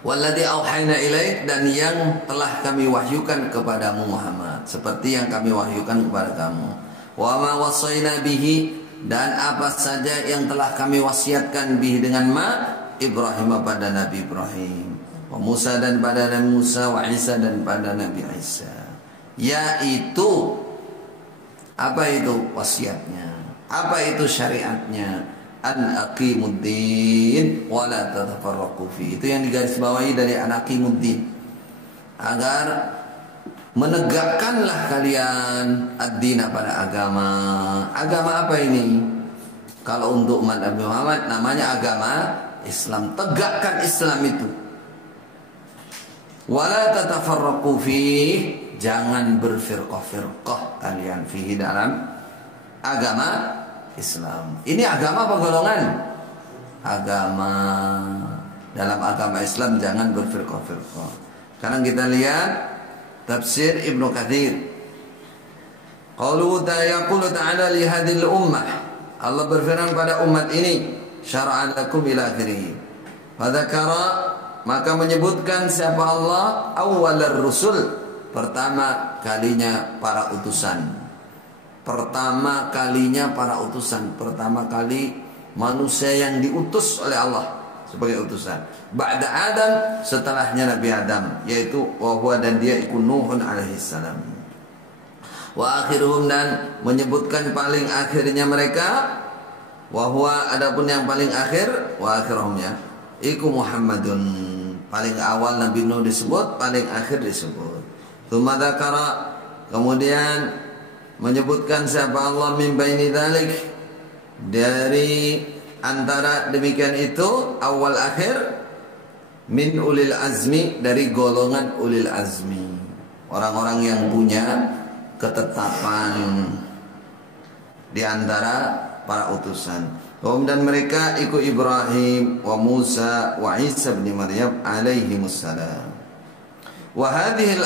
Walladzi auhayna ilaik, dan yang telah kami wahyukan kepadamu Muhammad, seperti yang kami wahyukan kepada kamu. Wa ma wasaina bihi, dan apa saja yang telah kami wasiatkan bihi dengan Ibrahim, pada Nabi Ibrahim, wa Musa, dan pada Nabi Musa, wa Isa, dan pada Nabi Isa. Yaitu, apa itu wasiatnya? Apa itu syariatnya? An aqimuddin wa la tatafarraqu fi. Itu yang digarisbawahi dari an aqimuddin, agar menegakkanlah kalian ad-din, pada agama. Agama apa ini? Kalau untuk umat Nabi Muhammad namanya agama Islam. Tegakkan Islam itu. Wa la tatafarraqu fi, jangan berfirqah-firqah kalian fihi, dalam agama Islam. Ini agama apa golongan? Agama. Dalam agama Islam jangan berfirqah-firqah. Sekarang kita lihat tafsir Ibnu Katsir. Qalu yaqulu ta'ala li hadhil ummah. Allah berfirman pada umat ini, syara'a lakum ila akhirih. Fadzakara, maka menyebutkan siapa Allah, awwalar rusul, pertama kalinya para utusan. pertama kalinya para utusan, pertama kali manusia yang diutus oleh Allah sebagai utusan. Ba'da Adam, setelahnya Nabi Adam, yaitu wahwa dan dia ikut Nuhun alaihissalam. Wa akhiruhum, dan menyebutkan paling akhirnya mereka, wahwa adapun yang paling akhir, wa akhiruhumnya iku Muhammadun, paling awal Nabi Nuh disebut, paling akhir disebut. Tsumma dzakara, kemudian menyebutkan siapa Allah min baini dzalik, dari antara demikian itu awal akhir, min ulil azmi, dari golongan ulil azmi, orang-orang yang punya ketetapan di antara para utusan. Dan mereka ikut Ibrahim wa Musa wa Isa bin Maryam alaihimussalam. Wa hadhil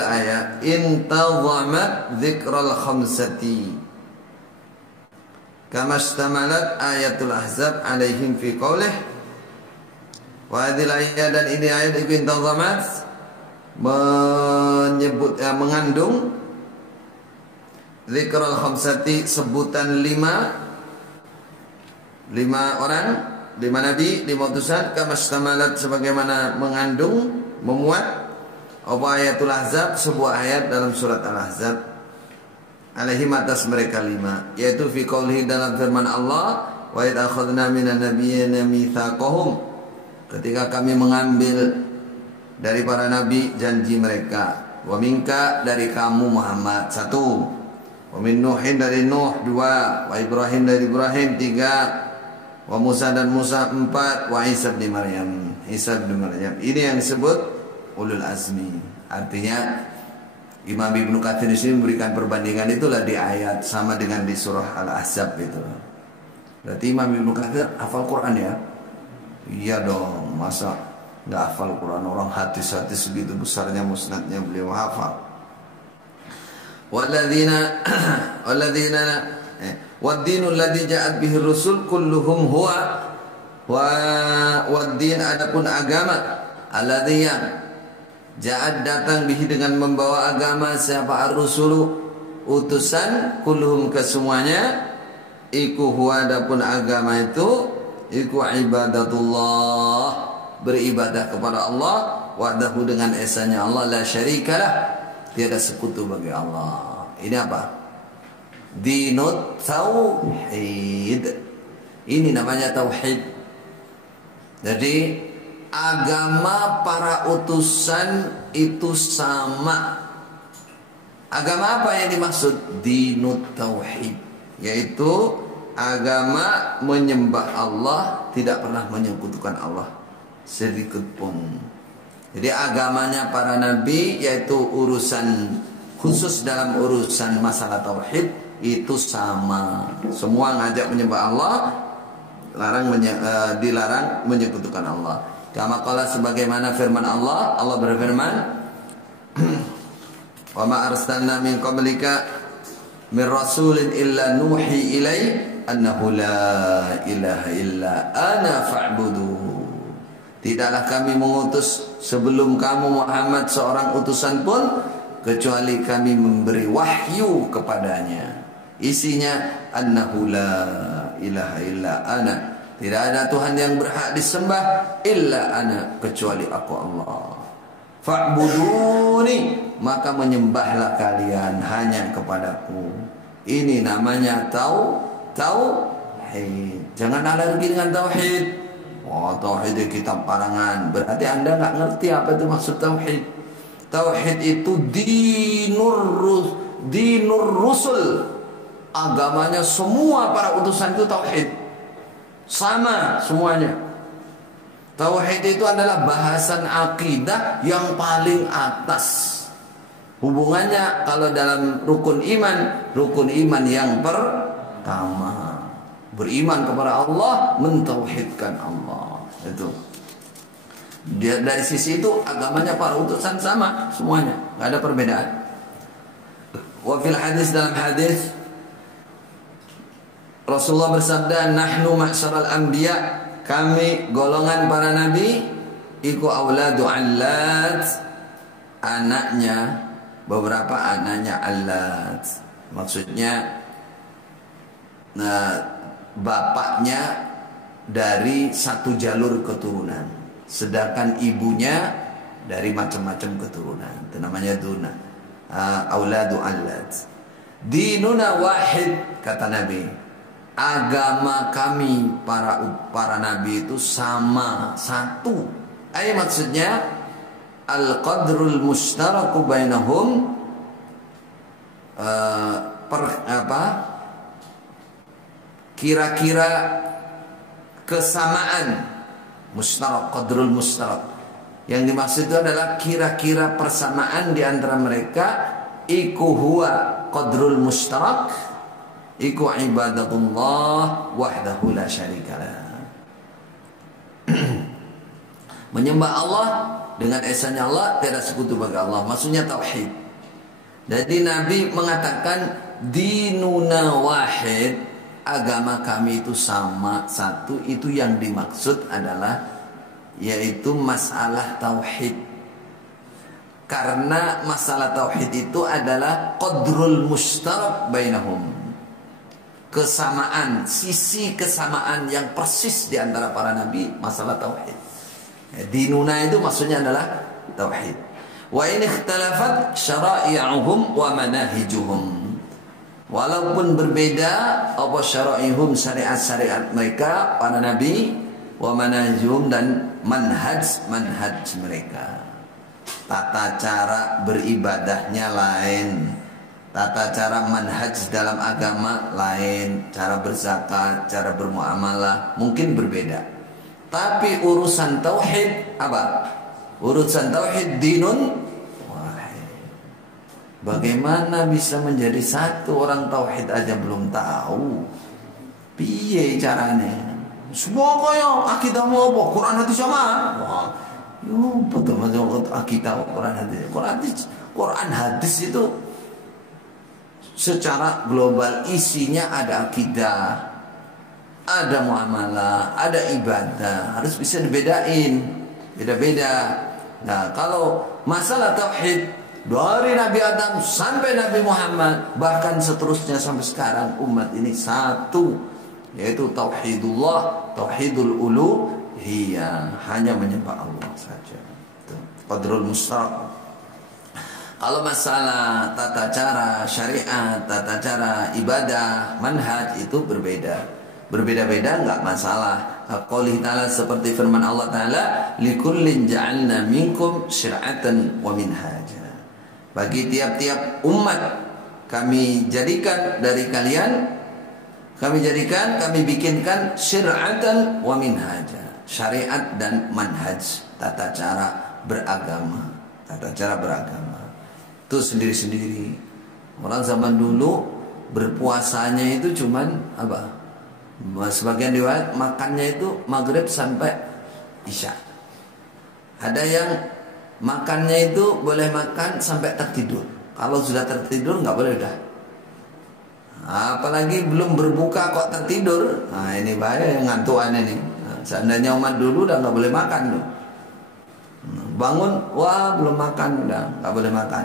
ayah intazamat dzikral khamsati kama istamalat ayatul ahzab alaihim fi qaulih. Wa hadhil ayah, dan ini ayat itu intazamat, mengandung dzikral khamsati, sebutan lima orang, 5 nabi, 5 utusan, kama istamalat, sebagaimana mengandung, memuat apa ayatul ahzab, sebuah ayat dalam surat al-ahzab, alaihim, atas mereka 5, yaitu fi qaulihi, dalam firman Allah, wa id akhadna minan nabiyyina mitsaqahum, ketika kami mengambil dari para nabi janji mereka, wa minka, dari kamu Muhammad 1, wa min Nuhin, dari Nuh 2, wa Ibrahim, dari Ibrahim 3, wa Musa, dan Musa 4, wa Isa bin Maryam, Isa bin Maryam. Ini yang disebut ulul azmi. Artinya Imam Ibnu Katsir di sini memberikan perbandingan itulah di ayat sama dengan di surah Al-Ahzab itu. Berarti Imam Ibnu Katsir hafal Quran ya? Iya dong, masa nggak hafal Quran? Orang hadis-hadis segitu besarnya musnadnya beliau hafal. Walladzina waddinul ladzi ja'at bihi rusul kulluhum huwa waddin, adapun agama alladzi yang ja'at, datang bihi, dengan membawa agama, siapa ar-rusulu, utusan, kulluhum, kesemuanya, iku huwa, adapun agama itu, iku ibadatullah, beribadah kepada Allah, wa'dahu, dengan esanya Allah, la syarikalah, tiada sekutu bagi Allah. Ini apa? Dinut tauhid. Ini namanya tauhid. Jadi agama para utusan itu sama. Agama apa yang dimaksud? Dinut tauhid, yaitu agama menyembah Allah, tidak pernah menyekutukan Allah sedikit pun. Jadi agamanya para nabi, yaitu urusan khusus dalam urusan masalah tauhid, itu sama. Semua ngajak menyembah Allah, dilarang menyekutukan Allah. Kama qala, sebagaimana firman Allah, Allah berfirman, wa ma arsalna min qablika min rasulin illa nuhi ilai annahu la ilaha illa ana fa'budu. Tidaklah kami mengutus sebelum kamu Muhammad seorang utusan pun, kecuali kami memberi wahyu kepadanya. Isinya annahu la ilaha illa ana, tidak ada Tuhan yang berhak disembah illa ana, kecuali aku Allah. Fa'buduni, maka menyembahlah kalian hanya kepadaku. Ini namanya tauhid. Jangan alergi dengan tauhid. Oh, tauhid di kitab parangan, berarti Anda nggak ngerti apa itu maksud tauhid. Tauhid itu dinur rusul. Agamanya semua para utusan itu tauhid. Sama semuanya. Tauhid itu adalah bahasan akidah yang paling atas. Hubungannya kalau dalam rukun iman yang pertama, beriman kepada Allah, mentauhidkan Allah. Itu. Dari sisi itu agamanya para utusan sama semuanya, nggak ada perbedaan. Wa fil hadis, dalam hadis Rasulullah bersabda, nahnu ma'syaral anbiya, kami golongan para nabi, iku auladu allat, anaknya beberapa anaknya Allat. Maksudnya bapaknya dari satu jalur keturunan, sedangkan ibunya dari macam-macam keturunan. Itu namanya duna. Auladu Allat. Dinuna wahid, kata Nabi. Agama kami para nabi itu sama, satu. Maksudnya al-qadrul mushtaraku bainahum, kira-kira kesamaan, mushtarak, qadrul mushtarak. Yang dimaksud itu adalah kira-kira persamaan di antara mereka. Iku huwa qadrul mushtarak, iku ibadatullah wahdahu la syarikalah. Menyembah Allah dengan esanya Allah, tiada sekutu bagi Allah. Maksudnya tauhid. Jadi Nabi mengatakan dinuna wahid, agama kami itu sama, satu. Itu yang dimaksud adalah yaitu masalah tauhid. Karena masalah tauhid itu adalah qadrul mushtarak bainahum, kesamaan, sisi kesamaan yang persis di antara para nabi, masalah tauhid. Dinuna itu maksudnya adalah tauhid. Wa in ikhtalafat syara'i'uhum wa manahijuhum. Walaupun berbeda apa syara'i'uhum, syariat-syariat mereka para nabi, wa manahijuhum, dan manhaj mereka. Tata cara beribadahnya lain, tata cara manhaj dalam agama lain, cara berzakat, cara bermuamalah mungkin berbeda. Tapi urusan tauhid apa? Urusan tauhid dinun wahid. Bagaimana bisa menjadi satu? Orang tauhid aja belum tahu. Piye caranya? Semua kaya akidahmu apa? Quran hadis sama. Wah, yo betul-betul akidah Quran hadis. Quran hadis itu secara global isinya ada akidah, ada muamalah, ada ibadah, harus bisa dibedain, beda-beda. Nah, kalau masalah tauhid dari Nabi Adam sampai Nabi Muhammad, bahkan seterusnya sampai sekarang, umat ini satu, yaitu tauhidullah, tauhidul uluhiyah, hanya menyembah Allah saja. Itu qadrul mushtarak. Kalau masalah tata cara syariat, tata cara ibadah, manhaj itu berbeda-beda enggak masalah. Qoulih ta'ala, seperti firman Allah Ta'ala, likullin ja'alna minkum syir'atan wa minhaja. Bagi tiap-tiap umat kami jadikan dari kalian, kami bikinkan syir'atan wa minhaja, syariat dan manhaj, tata cara beragama. Itu sendiri-sendiri. Orang zaman dulu berpuasanya itu cuman apa? Sebagian riwayat makannya itu maghrib sampai isya. Ada yang makannya itu boleh makan sampai tertidur. Kalau sudah tertidur nggak boleh dah. Apalagi belum berbuka kok tertidur. Nah ini bahaya, yang ngantuan ini. Seandainya umat dulu udah nggak boleh makan loh. Bangun, wah belum makan, udah nggak boleh makan.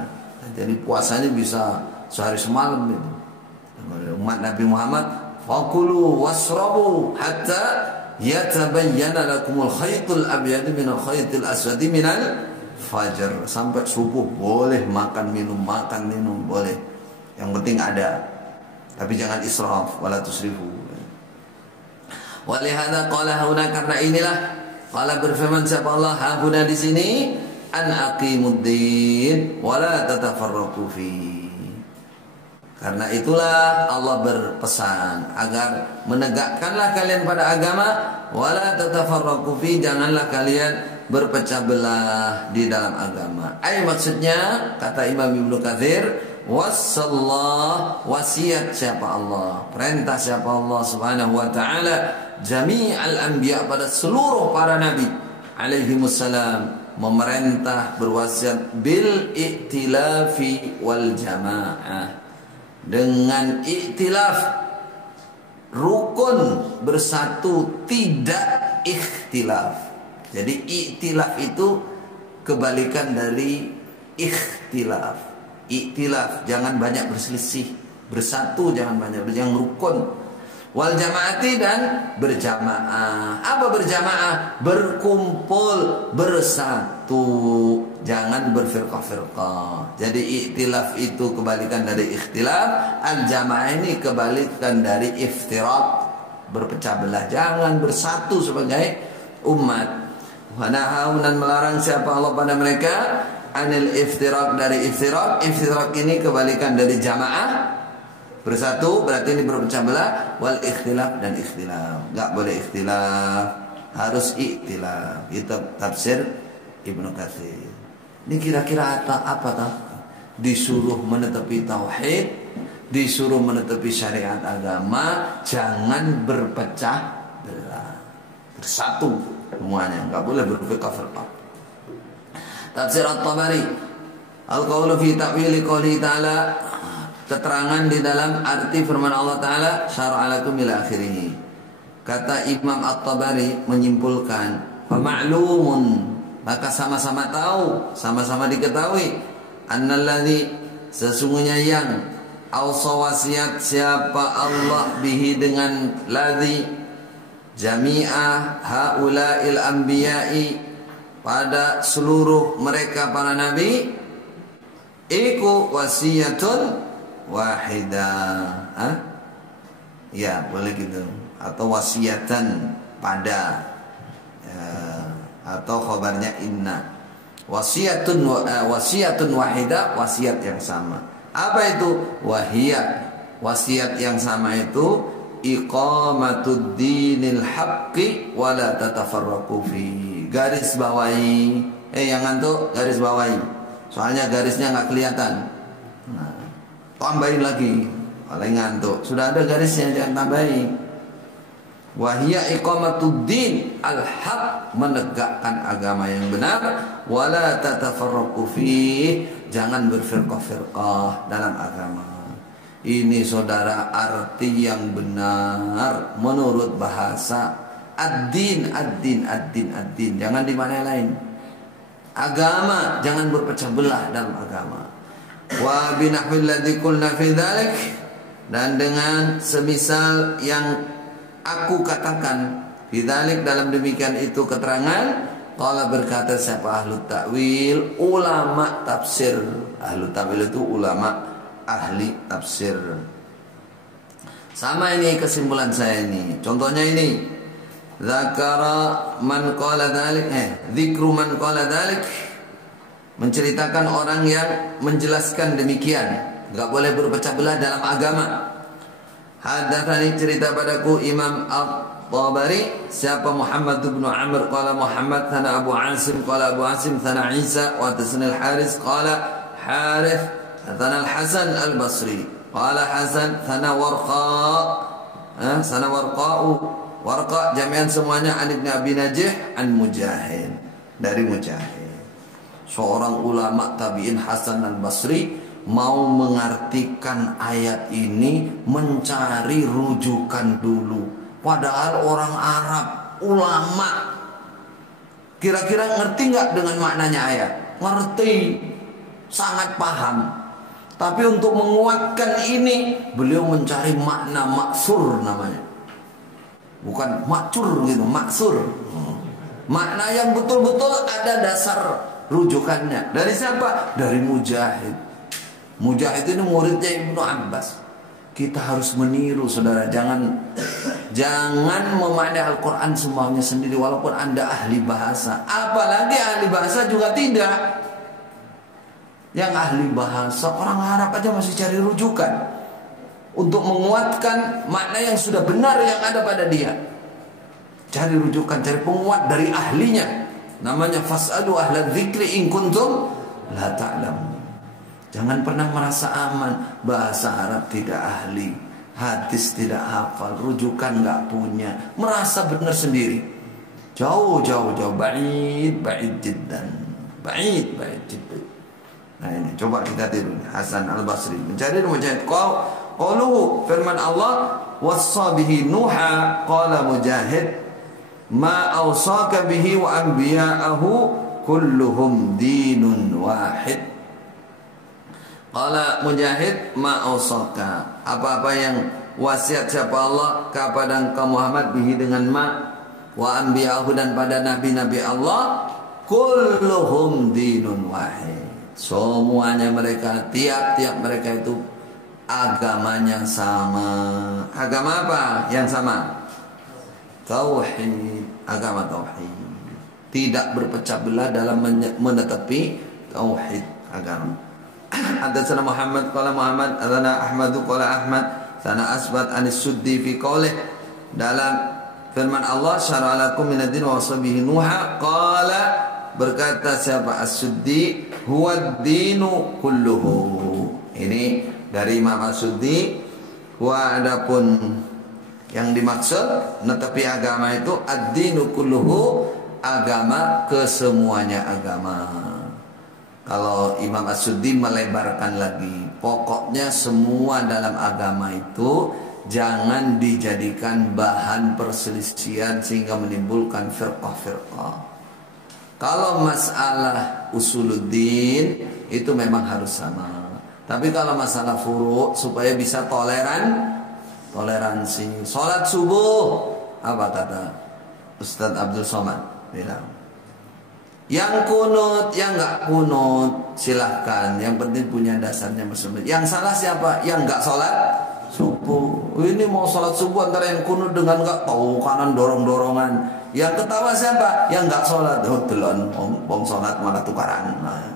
Jadi puasanya bisa sehari semalam itu. Umat Nabi Muhammad, fakulu wasrabu hatta yatabayyana lakumul khaytul abyadu minal khaytil aswadi minal fajr. Sampai subuh boleh makan minum boleh. Yang penting ada. Tapi jangan israf, wala tusrifu. Walihada qala huna, karena inilah qala berfirman siapa Allah huna di sini, an aqimuddin wala tatafarraqu fi. Karena itulah Allah berpesan agar menegakkanlah kalian pada agama, wala tatafarraqu fi, janganlah kalian berpecah belah di dalam agama. Maksudnya kata Imam Ibnu Katsir, wassallah, wasiat siapa Allah, perintah siapa Allah Subhanahu wa taala, jami'al anbiya, pada seluruh para nabi alaihi wassalam, memerintah berwasiat bil iktilafi wal jamaah, dengan iktilaf, rukun bersatu, tidak ikhtilaf. Jadi iktilaf itu kebalikan dari ikhtilaf. Iktilaf, jangan banyak berselisih. Bersatu, jangan banyak, yang rukun. Wal jamaati, dan berjamaah. Apa berjamaah? Berkumpul, bersatu, jangan berfirqah-firqah. Jadi iktilaf itu kebalikan dari ikhtilaf, al jamaah ini kebalikan dari iftirak, berpecah belah. Jangan bersatu sebagai umat. Wa nahau, dan melarang siapa Allah pada mereka, anil iftirak, dari iftirak. Iftirak ini kebalikan dari jamaah, bersatu, berarti ini berpecah belah. Wal ikhtilaf, dan ikhtilaf, enggak boleh ikhtilaf, harus iktilaf. Itu tafsir Ibnu Katsir. Ini kira-kira apa tak? Disuruh menetapi tauhid, disuruh menetapi syariat agama, jangan berpecah belah, bersatu semuanya, enggak boleh berfirqah-firqah. Tafsir At-Tabari, al-qawlu fi ta'wili qouli ta'ala, keterangan di dalam arti firman Allah Ta'ala, syara'a lakum ila akhirih. Kata Imam At-Tabari menyimpulkan, fama'lumun, maka sama-sama tahu, sama-sama diketahui, annalladzi, sesungguhnya yang awsa wasiat siapa Allah bihi dengan ladzi, jami'ah haula'il anbiya'i, pada seluruh mereka para nabi, iku wasiyatun wahidah. Ya boleh gitu, atau wasiatan pada, atau khabarnya inna, wasiatun wahidah, wasiat yang sama. Apa itu? Wahiyat, wasiat yang sama itu iqamatud dinil haqqi wala tatafarraqu fi. Garis bawahi, yang ngantuk garis bawahi, soalnya garisnya nggak kelihatan. Nah, tambahin lagi, paling ngantuk. Sudah ada garisnya, jangan tambahin. Wahia iqamatuddin al-haq, menegakkan agama yang benar. Wala tatafarraqu fih, jangan berfirqah-firqah dalam agama. Ini saudara arti yang benar menurut bahasa. Ad-din, ad-din, ad-din, ad-din, jangan di mana lain. Agama, jangan berpecah belah dalam agama. Wa binahwil ladzi qulna fi dzalik, dan dengan semisal yang aku katakan fi dzalik, dalam demikian itu keterangan. Qala, berkata siapa ahlu ta'wil, ulama tafsir. Ahlu ta'wil itu ulama ahli tafsir. Sama ini kesimpulan saya ini. Contohnya ini, zakara man qala dzalik, dzikru man qala dzalik, menceritakan orang yang menjelaskan demikian, enggak boleh berpecah belah dalam agama. Hadatsani, cerita padaku Imam At-Tabari, siapa Muhammad bin Amr, qala Muhammad, sana Abu Asim, qala Abu Asim, sana Isa, wa tasnil Haris, qala Harith, sana Al-Hasan Al-Basri, qala Hasan, sana Warqa, sana Warqa'u, Warqa jami'an semuanya, an Ibnu Abi Najih, an Mujahid, dari Mujahid. Seorang ulama tabi'in Hasan Al-Basri mau mengartikan ayat ini, mencari rujukan dulu. Padahal orang Arab, ulama, kira-kira ngerti nggak dengan maknanya ayat? Ngerti, sangat paham. Tapi untuk menguatkan ini, beliau mencari makna maksur namanya. Bukan makcur gitu, maksur. Makna yang betul-betul ada dasar rujukannya. Dari siapa? Dari Mujahid. Mujahid ini muridnya Ibnu Abbas. Kita harus meniru, saudara. Jangan memaknai Al-Quran semuanya sendiri, walaupun Anda ahli bahasa. Apalagi ahli bahasa juga tidak. Yang ahli bahasa, orang Arab aja masih cari rujukan untuk menguatkan makna yang sudah benar yang ada pada dia. Cari rujukan, cari penguat dari ahlinya. Namanya fas'alu ahla dzikri in kuntum la ta'lamun. Jangan pernah merasa aman, bahasa Arab tidak ahli, hadis tidak hafal, rujukan nggak punya, merasa benar sendiri. Jauh, ba'id jiddan. Ba'id jiddan. Nah ini, coba kita tiru. Hasan Al-Basri mencari Mujahid. Qauluhu, firman Allah, wassa bihi Nuha, qala Mujahid, ma awsaka bihi wa anbiya'ahu kulluhum dinun wahid. Qala Mujahid ma'usaka, apa-apa yang wasiat siapa Allah kepada engkau Muhammad bihi dengan wa anbiya'ahu dan pada nabi-nabi Allah, kulluhum dinun wahid. Semuanya mereka, tiap-tiap mereka itu agamanya sama. Agama apa yang sama? Tauhid, agama tauhid. Tidak berpecah belah dalam menetapi tauhid agama. Hadatsana Muhammad qala Muhammad, hadatsana Ahmad qala Ahmad, sana asbat anis suddi fi qaulih, dalam firman Allah, syara'a lakum minad-din wa wasabihi nuha, qala berkata siapa as-suddi, huwa ad-dinu kulluhu. Ini dari Imam as-Suddi. Wa adapun yang dimaksud netepi agama itu ad-dinu kulluhu, agama kesemuanya agama. Kalau Imam as-Suddi melebarkan lagi, pokoknya semua dalam agama itu jangan dijadikan bahan perselisihan sehingga menimbulkan firqah-firqah. Kalau masalah usuluddin itu memang harus sama. Tapi kalau masalah furu' supaya bisa toleransi. Salat subuh, apa kata Ustadz Abdul Somad bilang, yang kunut, yang enggak kunut silahkan, yang penting punya dasarnya bersama. Yang salah siapa? Yang enggak sholat subuh. Ini mau sholat subuh antara yang kunut dengan enggak tahu kanan dorong-dorongan. Yang ketawa siapa? Yang enggak sholat. Oh delon, bom sholat malah tukaran. Nah,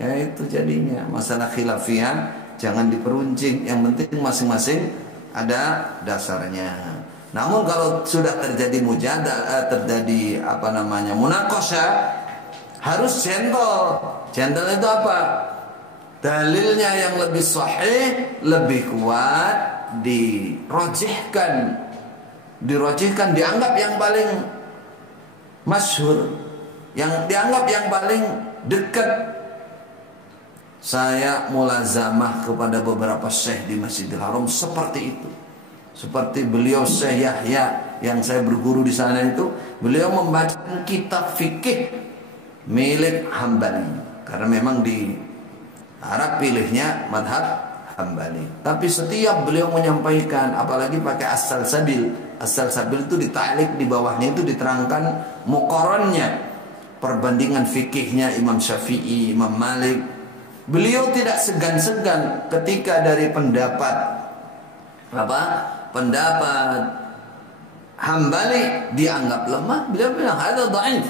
ya itu jadinya masalah khilafiyah jangan diperuncing. Yang penting masing-masing ada dasarnya. Namun kalau sudah terjadi terjadi munaqasyah, harus gentle. Gentle itu apa? Dalilnya yang lebih sahih, lebih kuat, dirojihkan, dianggap yang paling masyhur, yang dianggap yang paling dekat. Saya mulazamah kepada beberapa syekh di Masjidil Haram seperti itu. Seperti beliau Syekh Yahya yang saya berguru di sana itu, beliau membaca kitab fikih milik Hambali, karena memang di Arab pilihnya madhab Hambali. Tapi setiap beliau menyampaikan, apalagi pakai as-salsabil. As-salsabil itu ditalik, di bawahnya itu diterangkan muqarannya, perbandingan fikihnya Imam Syafi'i, Imam Malik. Beliau tidak segan-segan ketika dari pendapat Hambali dianggap lemah, beliau bilang hadza dhaif.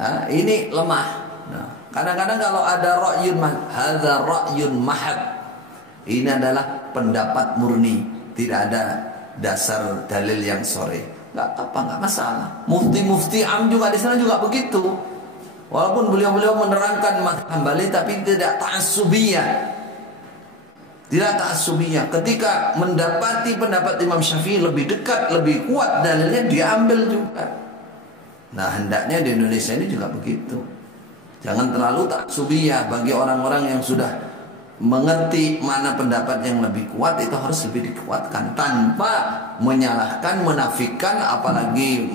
Nah, ini lemah. Nah, kadang-kadang kalau ada hadza ra'yun mahab, ini adalah pendapat murni, tidak ada dasar dalil yang sore. Enggak masalah. Mufti am juga di sana juga begitu. Walaupun beliau menerangkan mazhab Hambali tapi tidak ta'assubiyah. Tidak ta'assubiyah. Ketika mendapati pendapat Imam Syafi'i lebih dekat, lebih kuat dalilnya, diambil juga. Nah, hendaknya di Indonesia ini juga begitu. Jangan terlalu ta'assubiyah. Bagi orang-orang yang sudah mengerti mana pendapat yang lebih kuat, itu harus lebih dikuatkan tanpa menyalahkan, menafikan, apalagi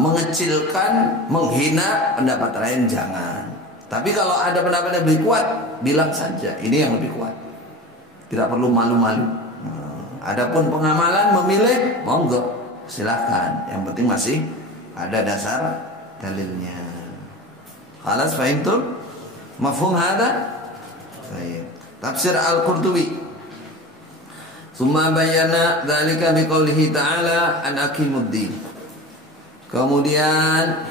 mengecilkan, menghina pendapat lain, jangan. Tapi kalau ada pendapat yang lebih kuat, bilang saja ini yang lebih kuat. Tidak perlu malu-malu. Adapun pengamalan memilih, monggo, silahkan. Yang penting masih ada dasar dalilnya. Khalas fahimtum? Mafhum hada? Baik. Tafsir Al-Qurtubi. Summa bayyana dzalika biqaulihi ta'ala an aqimuddin. Kemudian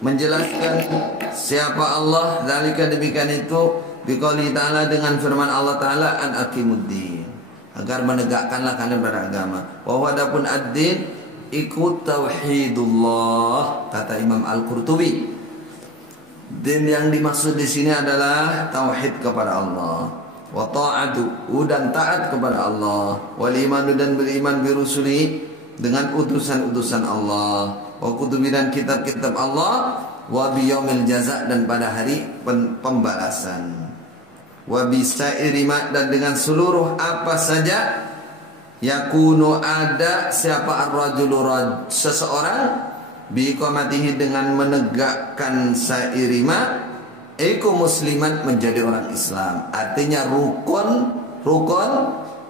menjelaskan siapa Allah, dzalika demikian itu biqaulihi ta'ala dengan firman Allah Ta'ala an aqimuddin, agar menegakkanlah kalian beragama. Wa wadapun ad-din ikut tauhidullah, kata Imam Al-Qurtubi. Din yang dimaksud di sini adalah tauhid kepada Allah, wa ta'atu, dan taat kepada Allah, wal imanu, dan beriman bi rusuli, dengan utusan-utusan Allah, wa kutubi, dan kitab-kitab Allah, wa bi yaumil jaza, dan pada hari pembalasan, wa bi sa'iri ma, dan dengan seluruh apa saja yakunu ada siapa ar-rajulu, seseorang, biqamatihi, dengan menegakkan sa'irima, iku musliman menjadi orang Islam. Artinya rukun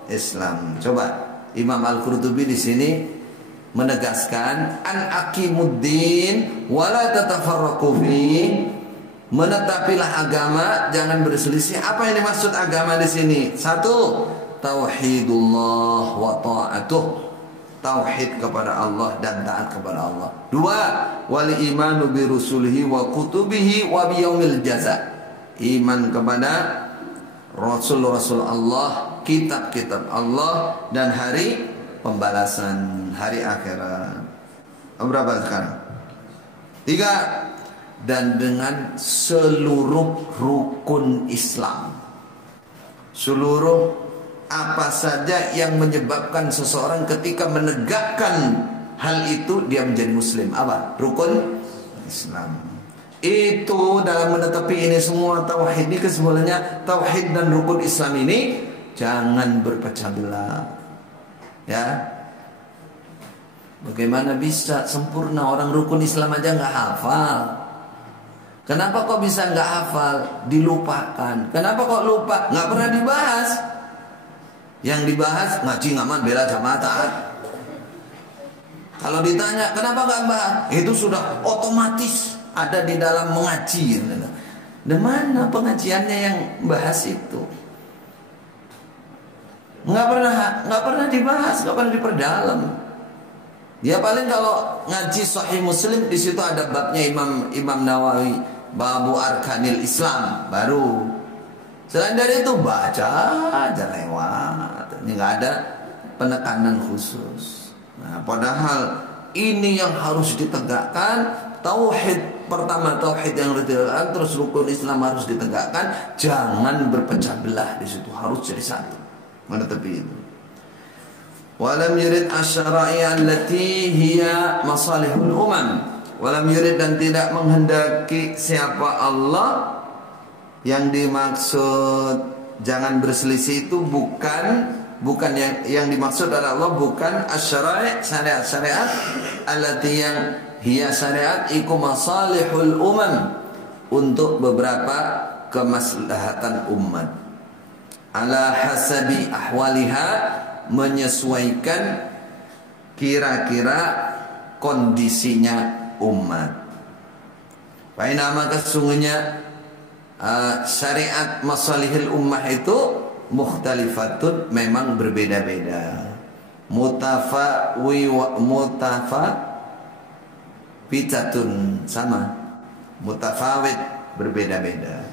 Islam. Coba Imam Al-Qurtubi di sini menegaskan an aqimuddin wala tatafarraqu fi. Menetapilah agama, jangan berselisih. Apa yang dimaksud agama di sini? Satu, tauhidullah wa ta'atuh. Tauhid kepada Allah dan taat kepada Allah. Dua, wal imanu bi rusulihi wa kutubihi wa bi yaumil jaza. Iman kepada Rasul-Rasul Allah, kitab-kitab Allah, dan hari pembalasan, hari akhirat. Berapa sekarang? Tiga, dan dengan seluruh rukun Islam. Seluruh apa saja yang menyebabkan seseorang ketika menegakkan hal itu dia menjadi muslim. Apa? Rukun Islam. Itu dalam menetapi ini semua tauhid ini, kesimpulannya tauhid dan rukun Islam ini jangan berpecah belah. Ya. Bagaimana bisa sempurna orang rukun Islam aja nggak hafal? Kenapa kok bisa nggak hafal? Dilupakan. Kenapa kok lupa? Nggak pernah dibahas. Yang dibahas ngaji ngaman bela jamaah taat. Kalau ditanya kenapa nggak bahas? Itu sudah otomatis ada di dalam mengaji. Dan mana pengajiannya yang bahas itu? Nggak pernah dibahas, nggak pernah diperdalam. Ya paling kalau ngaji Sahih Muslim di situ ada babnya Imam Nawawi. Babu Arkanil Islam baru. Selain dari itu baca aja lewat. Ini nggak ada penekanan khusus. Nah, padahal ini yang harus ditegakkan. Tauhid pertama, tauhid yang harus ditegakkan, terus rukun Islam harus ditegakkan. Jangan berpecah belah di situ, harus jadi satu. Menetapi itu. Walam yurid asyara'i allati hiya masalihul umam. Walam yurid, dan tidak menghendaki siapa Allah. Yang dimaksud jangan berselisih itu bukan yang dimaksud adalah Allah, bukan asyara'i, syariat allati yang hiya syariat iku masalihul umam, untuk beberapa kemaslahatan umat, ala hasabi ahwaliha, menyesuaikan kira-kira kondisinya umat. Baina, maka sesungguhnya syariat masalihil ummah itu mukhtalifatun, memang berbeda-beda. Mutafawitatun, sama. Mutafawid, berbeda-beda.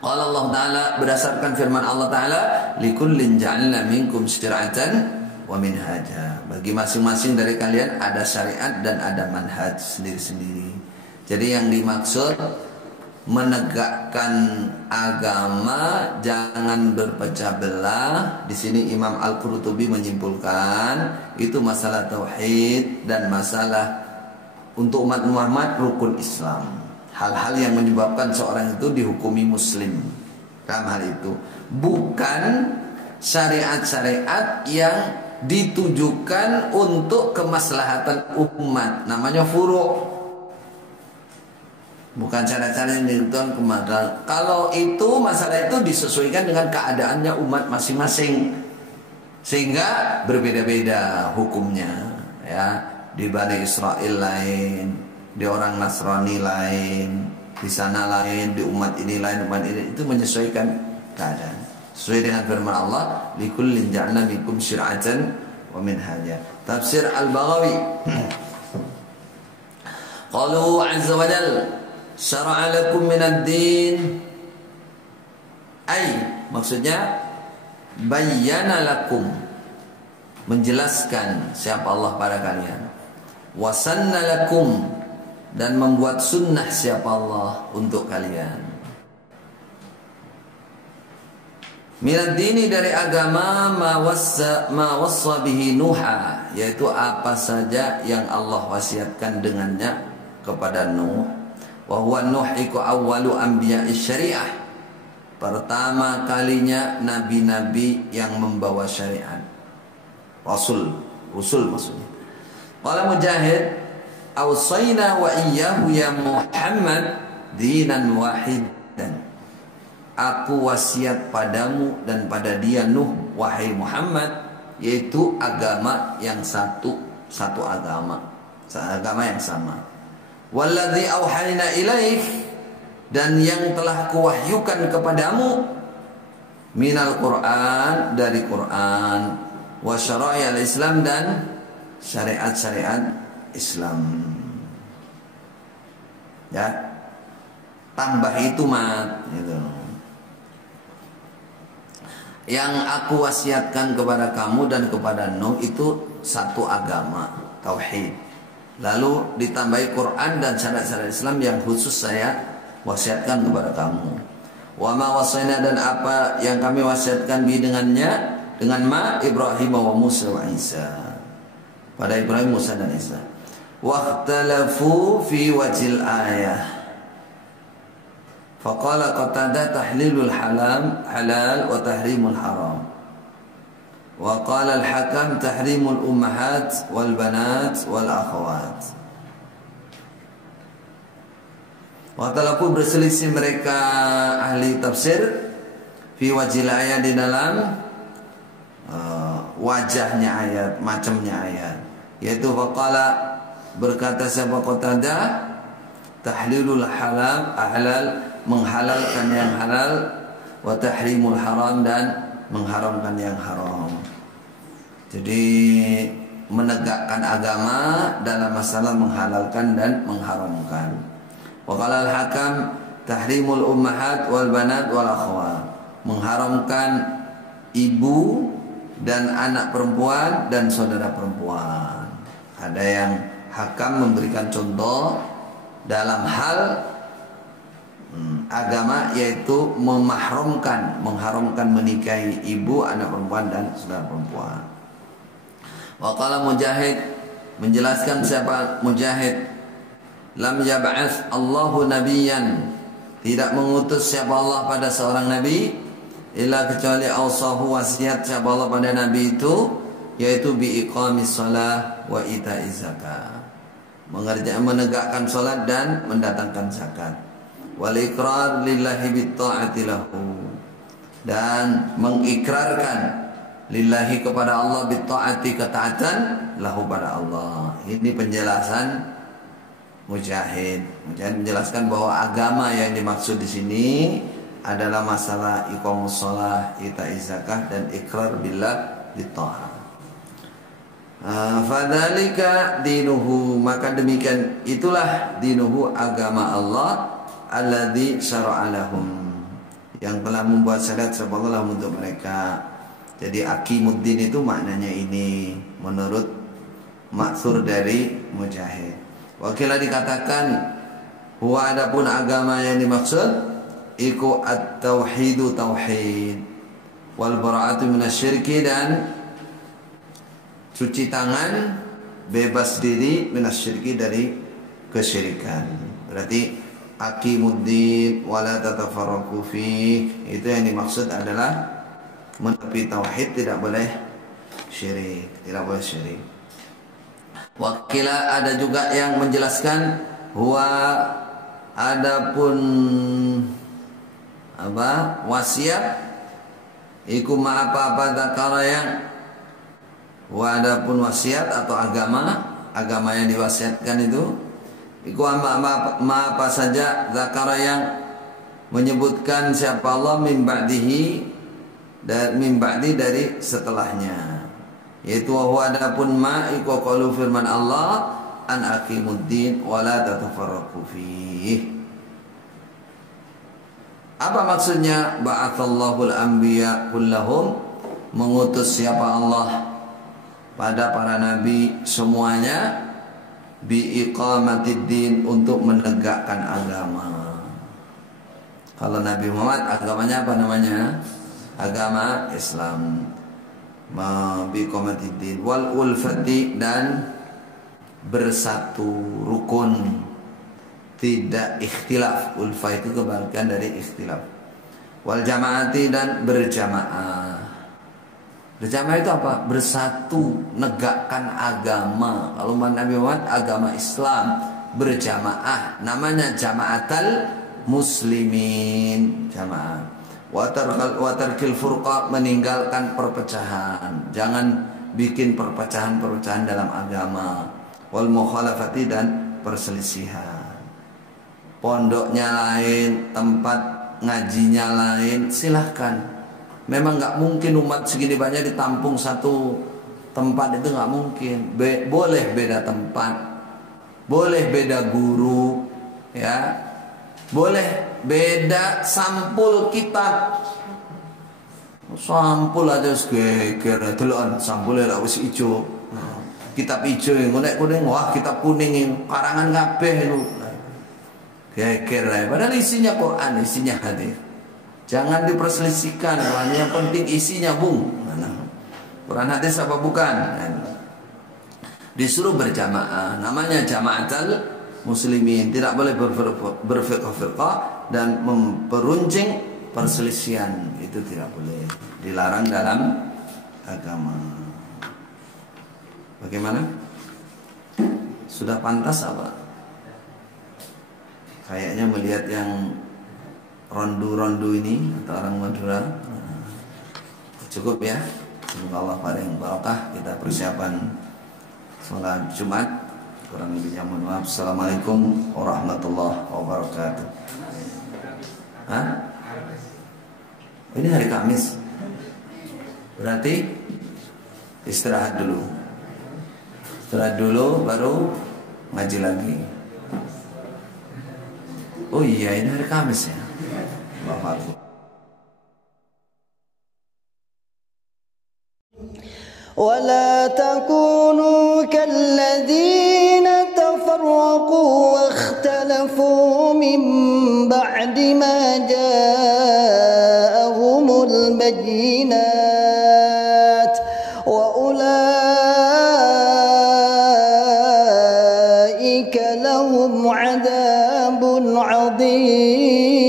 Qala Allah Ta'ala, berdasarkan firman Allah Ta'ala, likullin ja'alna minkum syir'atan wa minhaja. Bagi masing-masing dari kalian ada syariat dan ada manhaj sendiri-sendiri. Jadi yang dimaksud menegakkan agama jangan berpecah belah. Di sini Imam Al-Qurtubi menyimpulkan itu masalah tauhid dan masalah untuk umat Muhammad rukun Islam. Hal-hal yang menyebabkan seorang itu dihukumi muslim dalam hal itu, bukan syariat-syariat yang ditujukan untuk kemaslahatan umat, namanya furu'. Bukan cara-cara yang ditujukan kemaslahatan. Kalau itu masalah itu disesuaikan dengan keadaannya umat masing-masing, sehingga berbeda-beda hukumnya. Ya, di Bani Israel lain, di orang Nasrani lain, di sana lain, di umat ini lain, umat ini, itu menyesuaikan keadaan. Sesuai dengan firman Allah, likullin ja'alna minkum syir'atan wa minhaja. Tafsir Al-Baghawi. Qalu 'azza wa jalla, syara'a lakum minad din. Maksudnya bayyana lakum, menjelaskan siapa Allah pada kalian. Wasanna lakum, dan membuat sunnah siapa Allah untuk kalian. Minad dini, dari agama, ma wassa bihi Nuha, yaitu apa saja yang Allah wasiatkan dengannya kepada Nuh. Wa huwa Nuh iku awwalu anbiya'i syariah, pertama kalinya nabi-nabi yang membawa syariat. Rasul maksudnya. Qala Mujahid, awsayna wa iyyahu ya Muhammad dinan wahidan. Aku wasiat padamu dan pada dia Nuh, wahai Muhammad, yaitu agama yang satu agama yang sama. Walladzi auhayna ilaik, dan yang telah kuwahyukan kepadamu, minal Quran, dari Quran, wa syara'il Islam, dan syariat-syariat Islam. Ya, tambah itu mat gitu. Yang aku wasiatkan kepada kamu dan kepada Nuh itu satu agama, tauhid. Lalu ditambahi Quran dan syariat-syariat Islam yang khusus saya wasiatkan kepada kamu. Wa ma wasaina, dan apa yang kami wasiatkan dengannya, dengan Ibrahim wa Musa wa Isa, pada Ibrahim, Musa dan Isa. Waqtalafu fi wajil ayah. Faqala Qatadah tahlilul halal wa tahrimul haram. Wa qala al-Hakam tahrimul ummahat wal banat wal akhawat. Waqtalafu, berselisih mereka ahli tafsir, fi wajil ayat, di dalam wajahnya ayat, macamnya ayat. Yaitu faqala, berkata siapa Qatadah, tahlilul halal, menghalalkan yang halal, wa tahrimul haram, dan mengharamkan yang haram. Jadi menegakkan agama dalam masalah menghalalkan dan mengharamkan. Wa qala al-Hakam tahrimul ummahat wal banat wal akhwat, mengharamkan ibu dan anak perempuan dan saudara perempuan. Ada yang Hakam memberikan contoh dalam hal agama, yaitu mengharamkan menikahi ibu, anak perempuan, dan saudara perempuan. Wa qala Mujahid, menjelaskan siapa Mujahid, lam yab'ats Allahu nabiyyan, tidak mengutus siapa Allah pada seorang nabi, illa kecuali ausahu, wasiat siapa Allah pada nabi itu, yaitu bi iqamis shalah wa ita'iz zakat, menegakkan salat dan mendatangkan zakat. Wal iqrar lillahi bit ta'ati lahu, dan mengikrarkan lillahi kepada Allah, bit ta'ati, ketaatan, lahu pada Allah. Ini penjelasan Mujahid. Mujahid menjelaskan bahwa agama yang dimaksud di sini adalah masalah iqamus shalah, ita'iz zakah, dan ikrar billah bit ta'ah. Fadzalika dinuhu, maka demikian itulah dinuhu, agama Allah, alladzi syara'a lahum, yang telah membuat syariat Allah untuk mereka. Jadi aqimuddin itu maknanya ini menurut maksur dari Mujahid. Wakilah dikatakan huwa, adapun agama yang dimaksud iku at-tauhidu, tauhid, wal bara'atu minasyirki, dan cuci tangan, bebas diri, minasyirki, dari kesyirikan. Berarti aqimuddin wala tatafarraqu fi, itu yang dimaksud adalah menepi tauhid, tidak boleh syirik, tidak boleh syirik. Wakilah ada juga yang menjelaskan huwa, adapun wasiat iku ma apa zakara, yang wa, adapun wasiat atau agama yang diwasiatkan itu iku ma apa saja zakara, yang menyebutkan siapa Allah min ba'dihi, dan min ba'di, dari setelahnya, yaitu wa adapun ma iku qaulu firman Allah, an aqimuddin wa la tatafarraqu fihi. Apa maksudnya ba'atsallahu al-anbiya kullahum, mengutus siapa Allah pada para nabi semuanya, bi iqamatiddin, untuk menegakkan agama. Kalau Nabi Muhammad agamanya apa namanya? Agama Islam. Bi iqamatiddin wal ulfati, dan bersatu, rukun, tidak ikhtilaf. Ulfa itu kebalikan dari ikhtilaf. Wal jamaati, dan berjamaah. Berjamaah itu apa? Bersatu, negakkan agama. Kalau Nabi Muhammad agama Islam, berjamaah, namanya jamaatal muslimin, jamaah. Wa tarkil furqa, meninggalkan perpecahan. Jangan bikin perpecahan-perpecahan dalam agama. Wal mukhalafati, dan perselisihan. Pondoknya lain, tempat ngajinya lain, silahkan. Memang nggak mungkin umat segini banyak ditampung satu tempat, itu nggak mungkin. Boleh beda tempat, boleh beda guru, ya, boleh beda sampul kitab. Sampul aja geger delon, sampulnya lah wis ijo. Kitab ijo yang kuning, wah kitab kuning yang karangan kabeh itu. Geger lah, padahal isinya Quran, isinya hadis. Jangan diperselisihkan, yang penting isinya, Bung. Quran hadis apa bukan? Disuruh berjamaah, namanya jamaatul muslimin. Tidak boleh berfirqah dan memperuncing perselisihan, itu tidak boleh, dilarang dalam agama. Bagaimana? Sudah pantas apa? Kayaknya melihat yang rondu-rondu ini atau orang Madura, cukup ya. Semoga Allah paling barokah. Kita persiapan sholat Jumat. Kurang lebihnya mohon maaf. Assalamualaikum warahmatullahi wabarakatuh. Hah? Ini hari Kamis, berarti istirahat dulu. Istirahat dulu baru ngaji lagi. Oh iya, ini hari Kamis ya. Allahu Akbar. ولا تكونوا كالذين تفرقوا واختلفوا من بعد ما جاءهم البينات وأولئك لهم عذاب عظيم.